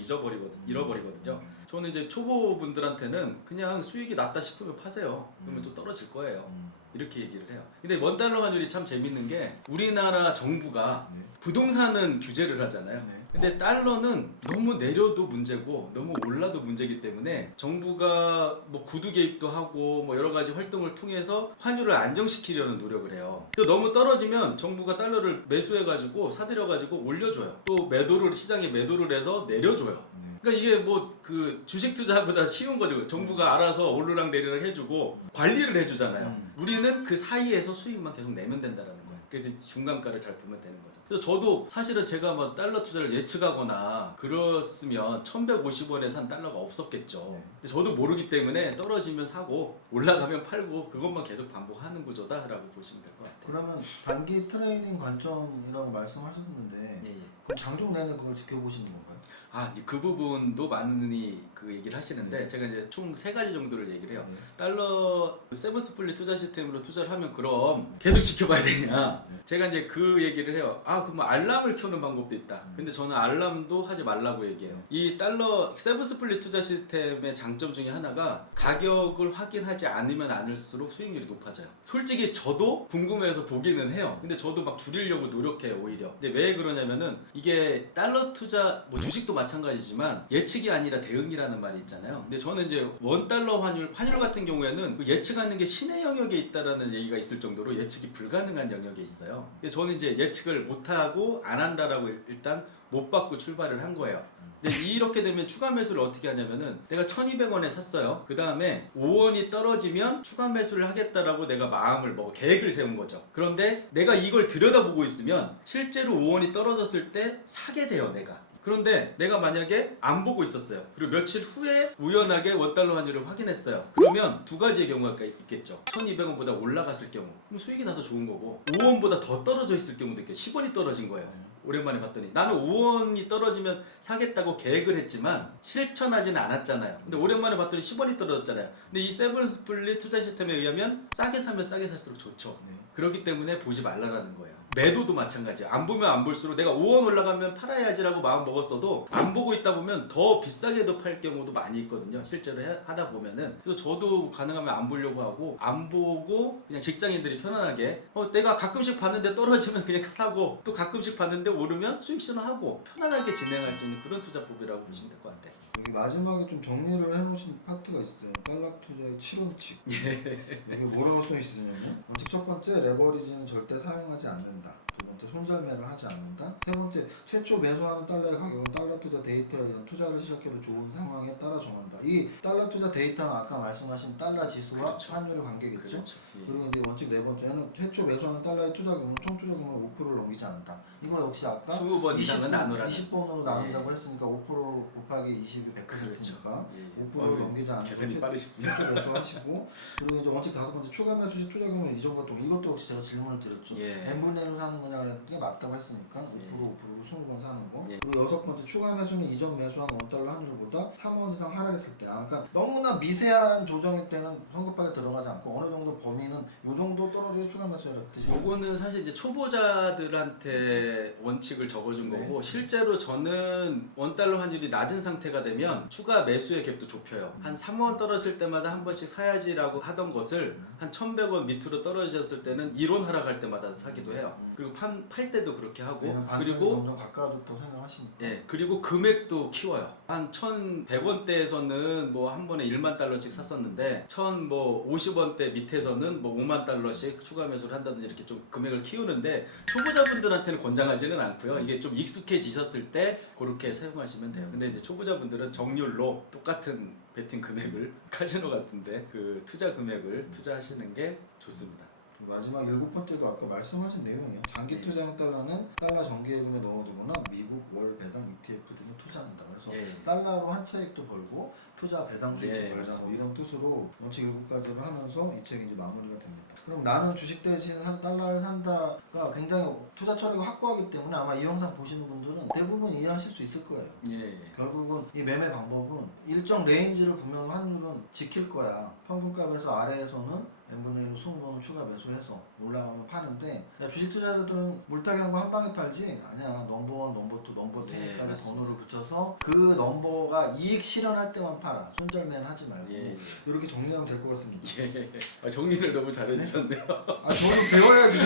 잃어버리거든요. 저는 이제 초보분들한테는 그냥 수익이 낮다 싶으면 파세요. 그러면 또 떨어질 거예요. 이렇게 얘기를 해요. 근데 원달러 환율이 참 재밌는 게 우리나라 정부가 부동산은 규제를 하잖아요. 근데 달러는 너무 내려도 문제고 너무 올라도 문제이기 때문에 정부가 뭐 구두 개입도 하고 뭐 여러 가지 활동을 통해서 환율을 안정시키려는 노력을 해요. 또 너무 떨어지면 정부가 달러를 매수해가지고 사들여가지고 올려줘요. 또 매도를 시장에 매도를 해서 내려줘요. 그러니까 이게 뭐 그 주식 투자보다 쉬운 거죠. 정부가 알아서 오르락 내리락 해주고 관리를 해주잖아요. 우리는 그 사이에서 수익만 계속 내면 된다라는 거예요. 그래서 중간가를 잘 보면 되는 거죠. 그래서 저도 사실은 제가 뭐 달러 투자를 예측하거나 그랬으면 1150원에 산 달러가 없었겠죠. 근데 저도 모르기 때문에 떨어지면 사고 올라가면 팔고 그것만 계속 반복하는 구조다라고 보시면 될 것 같아요. 그러면 단기 트레이딩 관점이라고 말씀하셨는데 예, 예. 그럼 장중 내내 그걸 지켜보시는 건가요? 아, 이제 그 부분도 많이 그 얘기를 하시는데 제가 이제 총 3가지 정도를 얘기를 해요. 달러 세븐스플릿 투자 시스템으로 투자를 하면 그럼 계속 지켜봐야 되냐? 제가 이제 그 얘기를 해요. 아, 그럼 알람을 켜는 방법도 있다. 근데 저는 알람도 하지 말라고 얘기해요. 이 달러 세븐스플릿 투자 시스템의 장점 중에 하나가 가격을 확인하지 않으면 않을수록 수익률이 높아져요. 솔직히 저도 궁금해서 보기는 해요. 근데 저도 막 줄이려고 노력해요, 오히려. 근데 왜 그러냐면은 이게 달러 투자, 뭐 주식도 마찬가지지만 예측이 아니라 대응이라는 말이 있잖아요. 근데 저는 이제 원달러 환율 같은 경우에는 그 예측하는 게 신의 영역에 있다라는 얘기가 있을 정도로 예측이 불가능한 영역에 있어요. 그래서 저는 이제 예측을 못하고 안 한다라고 일단 못 받고 출발을 한 거예요. 이제 이렇게 되면 추가 매수를 어떻게 하냐면은 내가 1200원에 샀어요. 그 다음에 5원이 떨어지면 추가 매수를 하겠다라고 내가 마음을 먹어 계획을 세운 거죠. 그런데 내가 이걸 들여다보고 있으면 실제로 5원이 떨어졌을 때 사게 돼요, 내가. 그런데 내가 만약에 안 보고 있었어요. 그리고 며칠 후에 우연하게 원달러 환율을 확인했어요. 그러면 두 가지의 경우가 있겠죠. 1200원보다 올라갔을 경우. 그럼 수익이 나서 좋은 거고 5원보다 더 떨어져 있을 경우도 있겠죠. 10원이 떨어진 거예요. 오랜만에 봤더니 나는 5원이 떨어지면 사겠다고 계획을 했지만 실천하지는 않았잖아요. 근데 오랜만에 봤더니 10원이 떨어졌잖아요. 근데 이 세븐스플릿 투자 시스템에 의하면 싸게 사면 싸게 살수록 좋죠. 그렇기 때문에 보지 말라라는 거예요. 매도도 마찬가지야. 안 보면 안 볼수록 내가 5원 올라가면 팔아야지라고 마음 먹었어도 안 보고 있다 보면 더 비싸게도 팔 경우도 많이 있거든요. 실제로 하다 보면은. 그래서 저도 가능하면 안 보려고 하고 안 보고 그냥 직장인들이 편안하게 내가 가끔씩 봤는데 떨어지면 그냥 사고 또 가끔씩 봤는데 오르면 수익 신호하고 편안하게 진행할 수 있는 그런 투자법이라고 보시면 될 것 같아요. 여기 마지막에 좀 정리를 해놓으신 파트가 있어요. 달러 투자의 7원칙. 이게 뭐라고 써 있으냐면 원칙 첫 번째, 레버리지는 절대 사용하지 않는다. 두 번째, 손절매를 하지 않는다. 세 번째, 최초 매수하는 달러의 가격은 달러 투자 데이터에 의한 투자를 시작해도 좋은 상황에 따라 정한다. 이 달러 투자 데이터는 아까 말씀하신 달러 지수와 그렇죠. 환율의 관계겠죠. 그렇죠. 예. 그리고 이제 원칙 네 번째는 최초 매수하는 달러의 투자금은 총 투자금의 5%를 넘기지 않는다. 이거 역시 아까 20번 이상은 나누라는 20번으로 나눈다고 예. 했으니까 5% 곱하기 20이 100%니까 예. 5%를 넘기지 않고 계산이 빠르시군요. 최초 매수하시고 그리고 이제 원칙 다섯 번째 추가 매수 시 투자금은 이전과 동 이것도 역시 제가 질문을 드렸죠. 예. n분의 1로 사는 거냐 그랬더니 맞다고 했으니까 5% 예. 5%로 20번 사는 거. 예. 그리고 여섯 번째 추가 매수는 이전 매수한 원달러 환율보다 3원 이상 하락했을 때. 그러니까 너무나 미세한 조정일 때는 성급하게 들어가지 않고 어느 정도 범위는 요 정도 떨어져야 추가 매수해라 뜻이. 요거는 사실 이제 초보자들한테 원칙을 적어준 네. 거고 실제로 저는 원달러 환율이 낮은 상태가 되면 추가 매수의 갭도 좁혀요. 한 3원 떨어질 때마다 한 번씩 사야지라고 하던 것을 한 1100원 밑으로 떨어졌을 때는 1원 하락할 때마다 사기도 해요. 그리고 팔 때도 그렇게 하고 그리고 점점 가까워졌다고 생각하시니까. 예, 그리고 금액도 키워요. 한 1100원대에서는 뭐 한 번에 1만 달러씩 샀었는데 1050원대 밑에서는 뭐 5만 달러씩 추가 매수를 한다든지 이렇게 좀 금액을 키우는데 초보자분들한테는 권장하지는 않고요. 이게 좀 익숙해지셨을 때 그렇게 사용하시면 돼요. 근데 이제 초보자분들은 정률로 똑같은 베팅 금액을 카지노 같은데 그 투자 금액을 투자하시는 게 좋습니다. 마지막 일곱 번째도 아까 말씀하신 내용이에요. 장기 투자형 달러는 달러 정기예금에 넣어두거나 미국 월 배당 ETF 등에 투자한다. 그래서 예. 달러로 환차익도 벌고 투자 배당 수익도 네, 벌다. 뭐 맞습니다. 이런 뜻으로 원칙 일곱 가지를 하면서 이 책이 이제 마무리가 됩니다. 그럼 나는 주식 대신 달러를 산다가 굉장히 투자 처리가 확고하기 때문에 아마 이 영상 보시는 분들은 대부분 이해하실 수 있을 거예요. 예. 결국은 이 매매 방법은 일정 레인지를 분명히 환율은 지킬 거야. 평균값에서 아래에서는 n분의 1로 20번을 추가 매수해서 올라가면 파는데 주식 투자자들은 물타기 한 거 한 방에 팔지 아니야. 넘버 1, 넘버 2, 넘버 10까지 번호를 붙여서 그 넘버가 이익 실현할 때만 팔아. 손절매는 하지 말고. 예. 이렇게 정리하면 될 것 같습니다. 예. 아, 정리를 너무 잘해주셨네요. 아 저는 배워야지.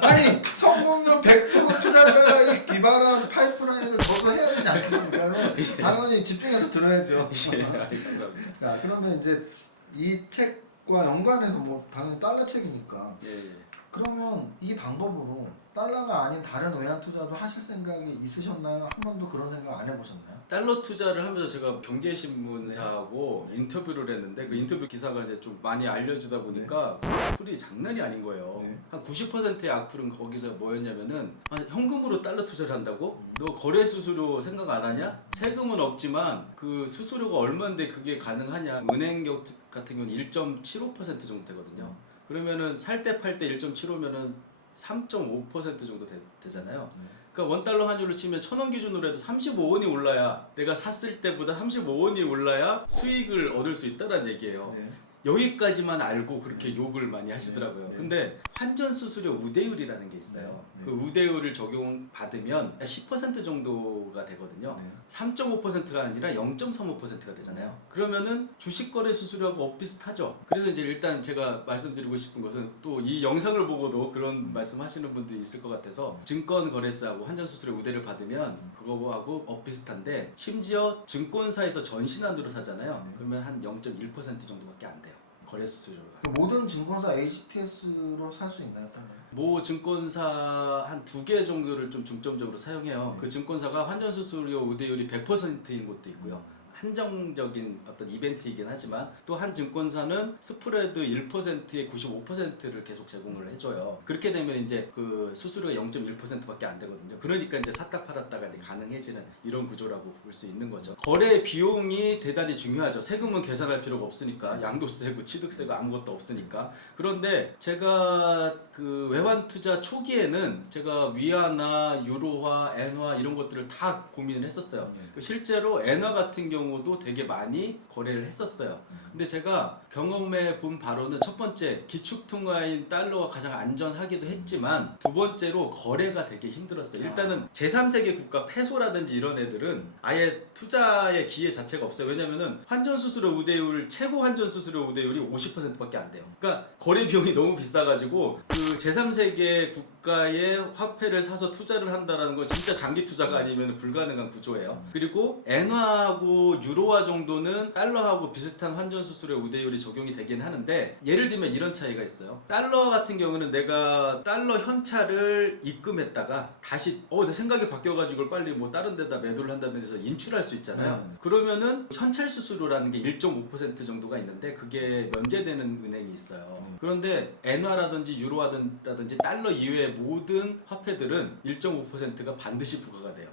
아니 성공률 100% 투자자가 기반한 파이프라인을 저도 해야 않겠습니까? 당연히 집중해서 들어야죠. 예, 감사합니다. 자, 그러면 이제 이 책과 연관해서 뭐 당연히 달러 책이니까 예, 예. 그러면 이 방법으로 달러가 아닌 다른 외환 투자도 하실 생각이 있으셨나요? 한 번도 그런 생각 안 해보셨나요? 달러 투자를 하면서 제가 경제신문사하고 인터뷰를 했는데 그 인터뷰 기사가 이제 좀 많이 알려지다 보니까 악플이 장난이 아닌 거예요. 네. 한 90%의 악플은 거기서 뭐였냐면은 현금으로 달러 투자를 한다고? 너 거래 수수료 생각 안 하냐? 세금은 없지만 그 수수료가 얼마인데 그게 가능하냐? 은행 같은 경우는 1.75% 정도 되거든요. 그러면은 살 때 팔 때 1.75면은 3.5% 정도 되잖아요. 그러니까 원달러 환율로 치면 1,000원 기준으로 해도 35원이 올라야 내가 샀을 때보다 35원이 올라야 수익을 얻을 수 있다는 얘기예요. 네. 여기까지만 알고 그렇게 욕을 많이 하시더라고요. 네. 근데 환전 수수료 우대율이라는 게 있어요. 네. 그 우대율을 적용받으면 10% 정도가 되거든요. 네. 3.5%가 아니라 0.35%가 되잖아요. 그러면은 주식 거래 수수료하고 엇비슷하죠. 그래서 이제 일단 제가 말씀드리고 싶은 것은 또 이 영상을 보고도 그런 말씀하시는 분들이 있을 것 같아서 증권 거래사하고 환전 수수료 우대를 받으면 그거하고 엇비슷한데 심지어 증권사에서 전신한으로 사잖아요. 그러면 한 0.1% 정도밖에 안 돼요. 거래 수수료가. 모든 증권사 HTS로 살 수 있나요? 달러? 모 증권사 한 2개 정도를 좀 중점적으로 사용해요. 그 증권사가 환전 수수료 우대율이 100%인 곳도 있고요. 한정적인 어떤 이벤트이긴 하지만 또 한 증권사는 스프레드 1%에 95%를 계속 제공을 해줘요. 그렇게 되면 이제 그 수수료가 0.1%밖에 안 되거든요. 그러니까 이제 샀다 팔았다가 이제 가능해지는 이런 구조라고 볼 수 있는 거죠. 거래 비용이 대단히 중요하죠. 세금은 계산할 필요가 없으니까 양도세고 취득세고 아무것도 없으니까. 그런데 제가 그 외환 투자 초기에는 제가 위안화, 유로화, 엔화 이런 것들을 다 고민을 했었어요. 실제로 엔화 같은 경우도 되게 많이 거래를 했었어요. 근데 제가 경험해 본 바로는 첫 번째 기축통화인 달러가 가장 안전하기도 했지만 두 번째로 거래가 되게 힘들었어요. 일단은 제3세계 국가 페소라든지 이런 애들은 아예 투자의 기회 자체가 없어요. 왜냐면은 환전 수수료 우대율 최고 환전 수수료 우대율이 50%밖에 안 돼요. 그러니까 거래 비용이 너무 비싸가지고 그 제3세계 국가의 화폐를 사서 투자를 한다라는 건 진짜 장기 투자가 아니면 불가능한 구조예요. 그리고 엔화하고 유로화 정도는 달러하고 비슷한 환전 수수료 우대율이 적용이 되긴 하는데 예를 들면 이런 차이가 있어요. 달러 같은 경우는 내가 달러 현찰을 입금했다가 다시 내 생각이 바뀌어가지고 이걸 빨리 뭐 다른 데다 매도를 한다든지 해서 인출할 수 있잖아요. 그러면은 현찰 수수료라는 게 1.5% 정도가 있는데 그게 면제되는 은행이 있어요. 그런데 엔화라든지 유로화라든지 달러 이외의 모든 화폐들은 1.5%가 반드시 부과가 돼요.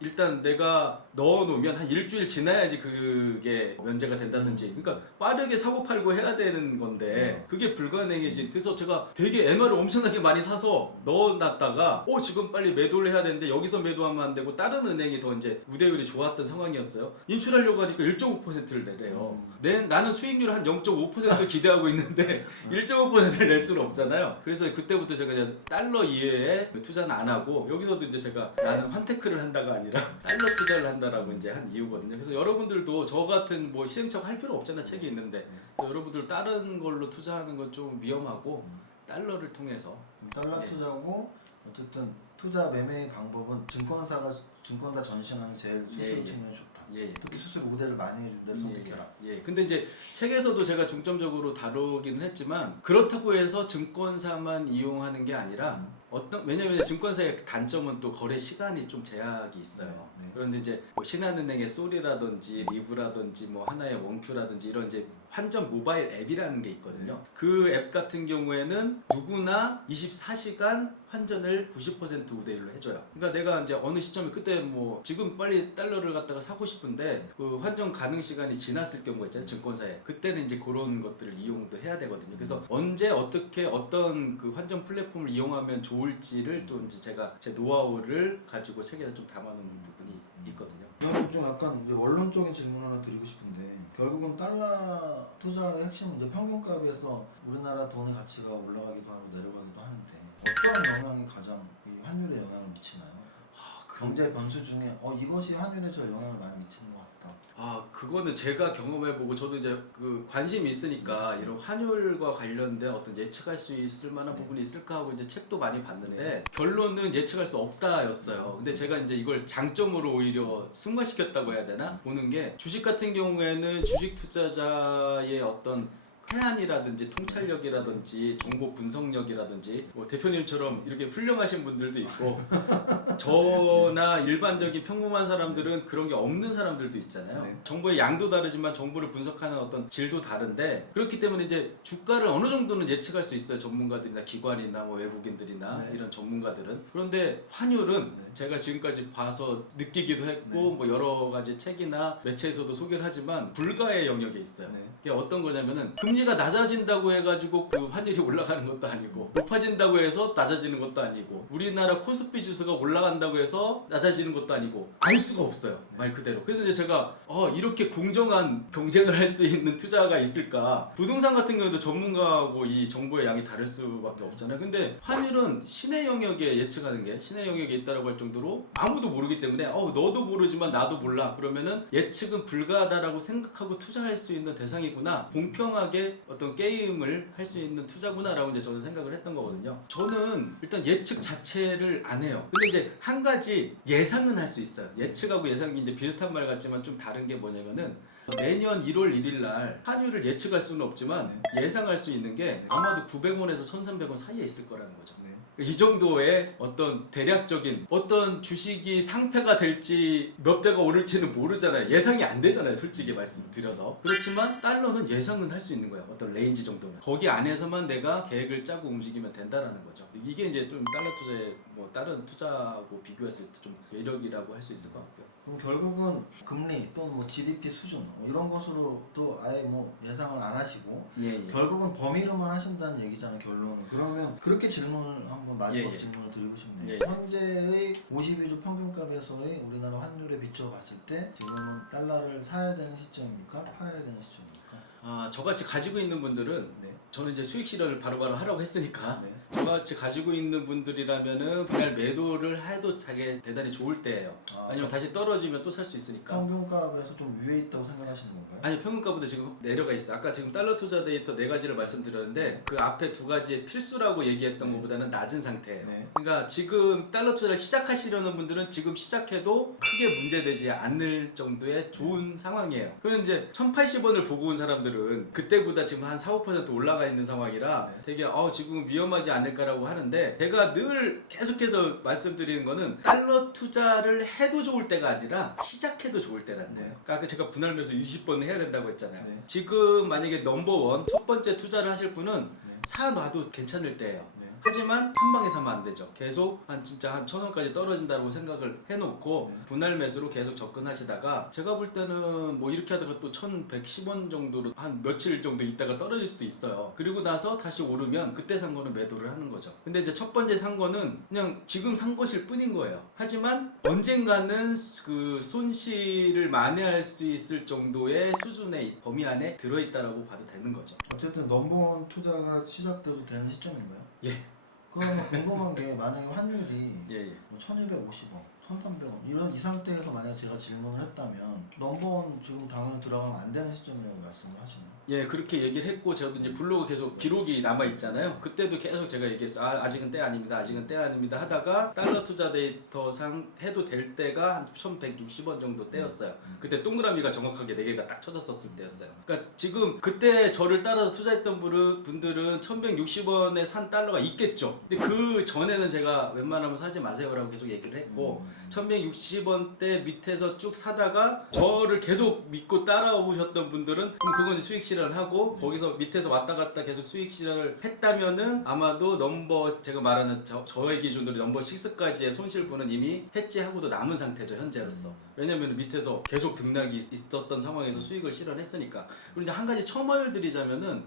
일단 내가 넣어놓으면 한 일주일 지나야지 그게 면제가 된다든지, 그러니까 빠르게 사고 팔고 해야 되는 건데 그게 불가능해진. 그래서 제가 되게 엔화를 엄청나게 많이 사서 넣어놨다가 지금 빨리 매도를 해야 되는데 여기서 매도하면 안 되고 다른 은행이 더 이제 우대율이 좋았던 상황이었어요. 인출하려고 하니까 1.5%를 내래요. 나는 수익률 한 0.5% 기대하고 있는데 1.5%를 낼 수는 없잖아요. 그래서 그때부터 제가 이제 달러 이외에 투자는 안 하고 여기서도 이제 제가 나는 환테크를 한다가 아니라 달러 투자를 한다라고 이제 한 이유거든요. 그래서 여러분들도 저 같은 뭐 시행착오 할 필요 없잖아, 책이 있는데. 여러분들 다른 걸로 투자하는 건 좀 위험하고 달러를 통해서 달러 투자고 어쨌든 투자 매매의 방법은 증권사 전신하는 제일 수수료 측면이 좋다. 특히 수수료 우대를 많이 해준 데를 선택해라. 근데 이제 책에서도 제가 중점적으로 다루기는 했지만 그렇다고 해서 증권사만 이용하는 게 아니라 왜냐면 증권사의 단점은 또 거래 시간이 좀 제약이 있어요. 그런데 이제 뭐 신한은행의 쏘리라든지 리브라든지 뭐 하나의 원큐라든지 이런 이제 환전 모바일 앱이라는 게 있거든요. 그 앱 같은 경우에는 누구나 24시간 환전을 90% 우대율로 해줘요. 그러니까 내가 이제 어느 시점에 그때 뭐 지금 빨리 달러를 갖다가 사고 싶은데 그 환전 가능 시간이 지났을 경우가 있잖아요, 증권사에. 그때는 이제 그런 것들을 이용도 해야 되거든요. 그래서 언제 어떻게 어떤 그 환전 플랫폼을 이용하면 좋을지를 또 이제 제가 제 노하우를 가지고 책에 좀 담아놓은 부분이 있거든요. 저는 좀 약간 이제 원론적인 질문 하나 드리고 싶은데 결국은 달러 투자의 핵심은 이제 평균값에서 우리나라 돈의 가치가 올라가기도 하고 내려가기도 하는데 어떤 영향이 가장 이 환율에 영향을 미치나요? 경제 변수 중에 이것이 환율에 저 영향을 많이 미치는 것 같다. 아, 그거는 제가 경험해보고 저도 이제 그 관심이 있으니까 이런 환율과 관련된 어떤 예측할 수 있을 만한 부분이 있을까 하고 이제 책도 많이 봤는데 결론은 예측할 수 없다였어요. 근데 제가 이제 이걸 장점으로 오히려 승화시켰다고 해야 되나? 보는 게 주식 같은 경우에는 주식 투자자의 어떤 해안이라든지 통찰력이라든지 정보 분석력이라든지 뭐 대표님처럼 이렇게 훌륭하신 분들도 있고 저나 일반적인 평범한 사람들은 그런 게 없는 사람들도 있잖아요. 네. 정보의 양도 다르지만 정보를 분석하는 어떤 질도 다른데 그렇기 때문에 이제 주가를 어느 정도는 예측할 수 있어요. 전문가들이나 기관이나 뭐 외국인들이나 네. 이런 전문가들은. 그런데 환율은 제가 지금까지 봐서 느끼기도 했고 뭐 여러 가지 책이나 매체에서도 소개를 하지만 불가의 영역에 있어요. 네. 이게 어떤 거냐면은 금리가 낮아진다고 해가지고 그 환율이 올라가는 것도 아니고 높아진다고 해서 낮아지는 것도 아니고 우리나라 코스피 지수가 올라간다고 해서 낮아지는 것도 아니고 알 수가 없어요. 말 그대로. 그래서 이제 제가 이렇게 공정한 경쟁을 할 수 있는 투자가 있을까. 부동산 같은 경우도 전문가하고 이 정보의 양이 다를 수밖에 없잖아요. 근데 환율은 신의 영역에 예측하는 게 신의 영역에 있다라고 할 정도로 아무도 모르기 때문에 너도 모르지만 나도 몰라. 그러면은 예측은 불가하다라고 생각하고 투자할 수 있는 대상이구나. 공평하게 어떤 게임을 할 수 있는 투자구나라고 이제 저는 생각을 했던 거거든요. 저는 일단 예측 자체를 안 해요. 근데 이제 한 가지 예상은 할 수 있어요. 예측하고 예상이 이제 비슷한 말 같지만 좀 다른 게 뭐냐면은 내년 1월 1일 날 환율을 예측할 수는 없지만 예상할 수 있는 게 아마도 900원에서 1,300원 사이에 있을 거라는 거죠. 네. 이 정도의 어떤 대략적인 어떤 주식이 상패가 될지 몇 배가 오를지는 모르잖아요. 예상이 안 되잖아요. 솔직히 말씀드려서. 그렇지만 달러는 예상은 할 수 있는 거예요. 어떤 레인지 정도는. 거기 안에서만 내가 계획을 짜고 움직이면 된다라는 거죠. 이게 이제 좀 달러 투자의 뭐 다른 투자하고 비교했을 때 좀 매력이라고 할 수 있을 것 같고요. 그럼 결국은 금리 또는 뭐 GDP 수준 이런 것으로 또 아예 뭐 예상을 안 하시고 예. 결국은 범위로만 하신다는 얘기잖아요. 결론은. 그러면 그렇게 질문을 한번 마지막 예. 질문을 드리고 싶네요. 예. 현재의 52주 평균값에서의 우리나라 환율에 비춰 봤을 때 지금은 달러를 사야 되는 시점입니까? 팔아야 되는 시점입니까? 저같이 가지고 있는 분들은 네. 저는 이제 수익 실현을 바로바로 하라고 했으니까 네. 저같이 가지고 있는 분들이라면은 그날 매도를 해도 자기 대단히 좋을 때예요. 아니면 다시 떨어지면 또 살 수 있으니까. 평균값에서 좀 위에 있다고 생각하시는 건가요? 아니 평균가보다 지금 내려가 있어요. 아까 지금 달러 투자 데이터 4가지를 말씀드렸는데 그 앞에 2가지의 필수라고 얘기했던 것보다는 낮은 상태예요. 네. 그러니까 지금 달러 투자를 시작하시려는 분들은 지금 시작해도 크게 문제되지 않을 정도의 좋은 상황이에요. 그럼 이제 1,080원을 보고 온 사람들은 그때보다 지금 한 4, 5% 올라가 있는 상황이라 되게 지금 위험하지 않을까라고 하는데 제가 늘 계속해서 말씀드리는 거는 달러 투자를 해도 좋을 때가 아니라 시작해도 좋을 때라는 거예요. 그러니까 아까 제가 분할 매수 20번 해야 된다고 했잖아요. 네. 지금 만약에 넘버원 첫 번째 투자를 하실 분은 사놔도 괜찮을 때예요. 하지만 한 방에 사면 안 되죠. 계속 진짜 한 1,000원까지 떨어진다고 생각을 해놓고 분할 매수로 계속 접근하시다가 제가 볼 때는 뭐 이렇게 하다가 또 1,110원 정도로 한 며칠 정도 있다가 떨어질 수도 있어요. 그리고 나서 다시 오르면 그때 산 거는 매도를 하는 거죠. 근데 이제 첫 번째 산 거는 그냥 지금 산 것일 뿐인 거예요. 하지만 언젠가는 그 손실을 만회할 수 있을 정도의 수준의 범위 안에 들어있다라고 봐도 되는 거죠. 어쨌든 넘버원 투자가 시작돼도 되는 시점인가요? 예. 그러면 궁금한 게 만약에 환율이 예. 뭐 1,250원, 1,300원 이런 이 상태에서 만약 제가 질문을 했다면 넘버원 지금 당연히 들어가면 안 되는 시점이라고 말씀을 하시나요? 예, 그렇게 얘기를 했고 저도 이제 블로그 계속 기록이 남아 있잖아요. 그때도 계속 제가 얘기했어요. 아직은 때 아닙니다. 아직은 때 아닙니다. 하다가 달러 투자 데이터 상 해도 될 때가 한 1,160원 정도 때였어요. 그때 동그라미가 정확하게 4개가 딱 쳐졌었을 때였어요. 그러니까 지금 그때 저를 따라서 투자했던 분들은 1,160원에 산 달러가 있겠죠. 근데 그 전에는 제가 웬만하면 사지 마세요라고 계속 얘기를 했고 1,160원대 밑에서 쭉 사다가 저를 계속 믿고 따라오셨던 분들은 그럼 그건 수익 실현을 하고 거기서 밑에서 왔다 갔다 계속 수익 실현을 했다면은 아마도 제가 말하는 저의 기준으로 넘버 6까지의 손실분은 이미 해지하고도 남은 상태죠 현재로서. 왜냐면 밑에서 계속 등락이 있었던 상황에서 수익을 실현했으니까. 그리고 이제 한 가지 첨언을 드리자면은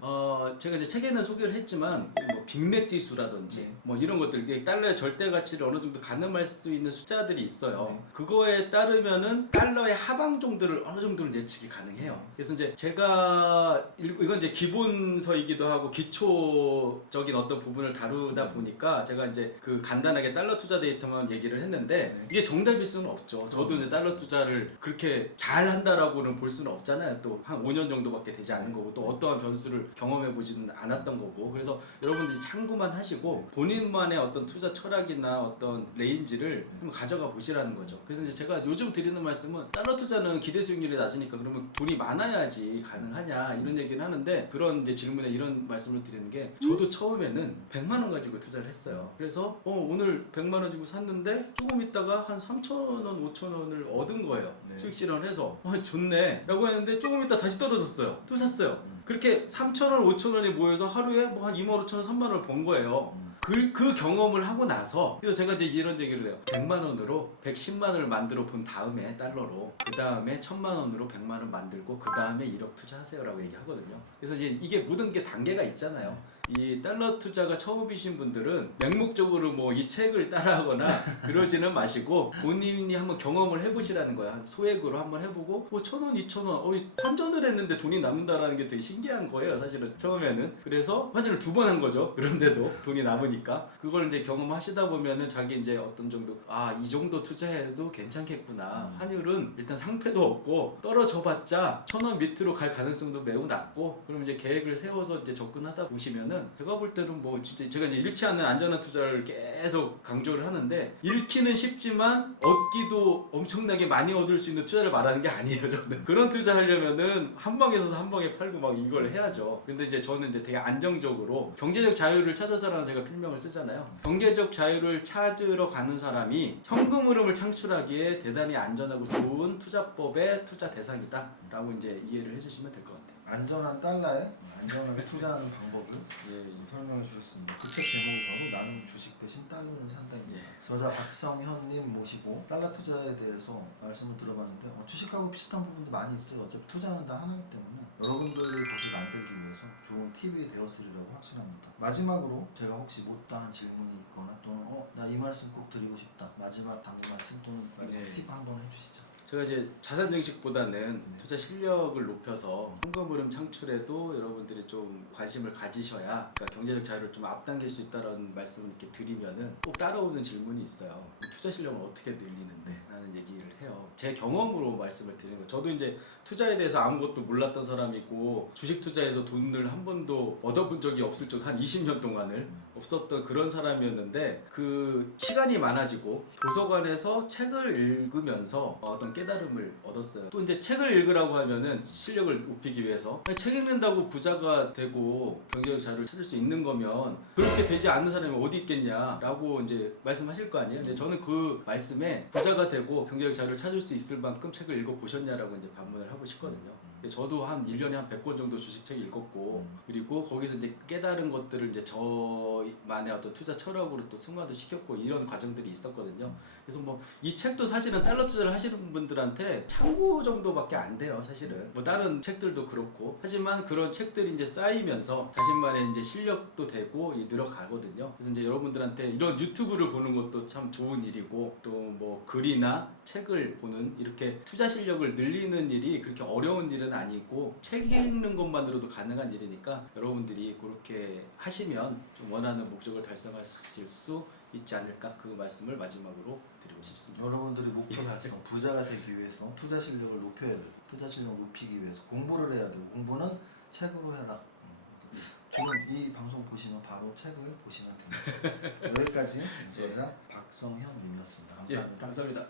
제가 이제 책에는 소개를 했지만 뭐 빅맥 지수라든지 뭐 이런 것들, 이게 달러의 절대 가치를 어느 정도 가늠할 수 있는 숫자들이 있어요. 그거에 따르면은 달러의 하방 정도를 어느 정도는 예측이 가능해요. 그래서 이제 제가 이건 이제 기본서이기도 하고 기초적인 어떤 부분을 다루다 보니까 제가 이제 그 간단하게 달러 투자 데이터만 얘기를 했는데 이게 정답일 수는 없죠. 저도 이제 달러 투자를 그렇게 잘 한다라고는 볼 수는 없잖아요. 또 한 5년 정도밖에 되지 않은 거고 또 어떠한 변수를 경험해 보지는 않았던 거고. 그래서 여러분들이 참고만 하시고 본인만의 어떤 투자 철학이나 어떤 레인지를 한번 가져가 보시라는 거죠. 그래서 이제 제가 요즘 드리는 말씀은 달러 투자는 기대 수익률이 낮으니까 그러면 돈이 많아야지 가능하냐 이런 얘기는 하는데, 그런 이제 질문에 이런 말씀을 드리는 게, 저도 처음에는 100만 원 가지고 투자를 했어요. 그래서 오늘 100만 원 주고 샀는데 조금 있다가 한 3,000원, 5,000원을 얻은 거예요. 수익 실현해서 좋네 라고 했는데 조금 있다 다시 떨어졌어요. 또 샀어요. 그렇게 3,000원, 5,000원이 모여서 하루에 뭐 한 25,000원, 3만원을 번 거예요. 그 경험을 하고 나서, 그래서 제가 이제 이런 얘기를 해요. 100만 원으로 110만 원을 만들어 본 다음에 달러로, 그 다음에 1000만 원으로 100만 원 만들고 그 다음에 1억 투자하세요라고 얘기하거든요. 그래서 이제 이게 모든 게 단계가 있잖아요. 이 달러 투자가 처음이신 분들은 맹목적으로 뭐 이 책을 따라하거나 그러지는 마시고 본인이 한번 경험을 해보시라는 거야. 소액으로 한번 해보고 뭐 1,000원, 2,000원, 환전을 했는데 돈이 남는다라는 게 되게 신기한 거예요. 사실은 처음에는. 그래서 환전을 2번 한 거죠. 그런데도 돈이 남으니까 그걸 이제 경험하시다 보면은 자기 이제 어떤 정도, 이 정도 투자해도 괜찮겠구나. 환율은 일단 상패도 없고 떨어져봤자 1,000원 밑으로 갈 가능성도 매우 낮고, 그럼 이제 계획을 세워서 이제 접근하다 보시면은, 제가 볼 때는 뭐 진짜 제가 이제 잃지 않는 안전한 투자를 계속 강조를 하는데, 잃기는 쉽지만 얻기도 엄청나게 많이 얻을 수 있는 투자를 말하는 게 아니에요. 저는 그런 투자 하려면은 한 방에 서서 한 방에 팔고 막 이걸 해야죠. 근데 이제 저는 이제 되게 안정적으로 경제적 자유를 찾아서라는 제가 필명을 쓰잖아요. 경제적 자유를 찾으러 가는 사람이 현금 흐름을 창출하기에 대단히 안전하고 좋은 투자법의 투자 대상이다 라고 이제 이해를 해주시면 될 것 같아요. 안전한 달러에 안전하게 투자하는 방법을 설명해 주셨습니다. 그 책 제목이 바로 나는 주식 대신 달러를 산다입니다. 저자 박성현님 모시고 달러 투자에 대해서 말씀을 들어봤는데 주식하고 비슷한 부분도 많이 있어요. 어차피 투자는 다 하나이기 때문에 여러분들의 것을 만들기 위해서 좋은 팁이 되었으리라고 확신합니다. 마지막으로 제가 혹시 못다한 질문이 있거나 또는 나 이 말씀 꼭 드리고 싶다, 마지막 당부 말씀 또는 팁 한번 해주시죠. 제가 이제 자산 증식보다는 투자 실력을 높여서 현금 흐름 창출에도 여러분들이 좀 관심을 가지셔야, 그러니까 경제적 자유를 좀 앞당길 수 있다는 말씀을 이렇게 드리면은 꼭 따라오는 질문이 있어요. 투자 실력을 어떻게 늘리는데? 라는 얘기를 해요. 제 경험으로 말씀을 드리는 거예요. 저도 이제 투자에 대해서 아무것도 몰랐던 사람이고 주식 투자에서 돈을 한 번도 얻어본 적이 없을 정도, 한 20년 동안을 없었던 그런 사람이었는데, 그 시간이 많아지고 도서관에서 책을 읽으면서 어떤 깨달음을 얻었어요. 또 이제 책을 읽으라고 하면은 실력을 높이기 위해서, 책 읽는다고 부자가 되고 경제적 자유를 찾을 수 있는 거면 그렇게 되지 않는 사람이 어디 있겠냐라고 이제 말씀하실 거 아니에요. 근데 저는 그 말씀에 부자가 되고 경제적 자유를 찾을 수 있을 만큼 책을 읽어 보셨냐라고 이제 반문을 하고 싶거든요. 저도 한 1년에 한 100권 정도 주식책 읽었고, 그리고 거기서 이제 깨달은 것들을 이제 저만의 어떤 투자 철학으로 또 승화도 시켰고, 이런 과정들이 있었거든요. 그래서 뭐 이 책도 사실은 달러 투자를 하시는 분들한테 참고 정도밖에 안 돼요. 사실은 뭐 다른 책들도 그렇고, 하지만 그런 책들이 이제 쌓이면서 자신만의 이제 실력도 되고 늘어가거든요. 그래서 이제 여러분들한테 이런 유튜브를 보는 것도 참 좋은 일이고, 또 뭐 글이나 책을 보는, 이렇게 투자 실력을 늘리는 일이 그렇게 어려운 일은 아니고 책 읽는 것만으로도 가능한 일이니까, 여러분들이 그렇게 하시면 좀 원하는 목적을 달성하실 수 있지 않을까, 그 말씀을 마지막으로 드리고 싶습니다. 여러분들이 목표 달성, 부자가 되기 위해서 투자 실력을 높여야 돼요. 투자 실력을 높이기 위해서 공부를 해야 되고, 공부는 책으로 해라. 지금 이 방송 보시면 바로 책을 보시면 됩니다. 여기까지 저자 박성현님이었습니다. 감사합니다. 감사합니다.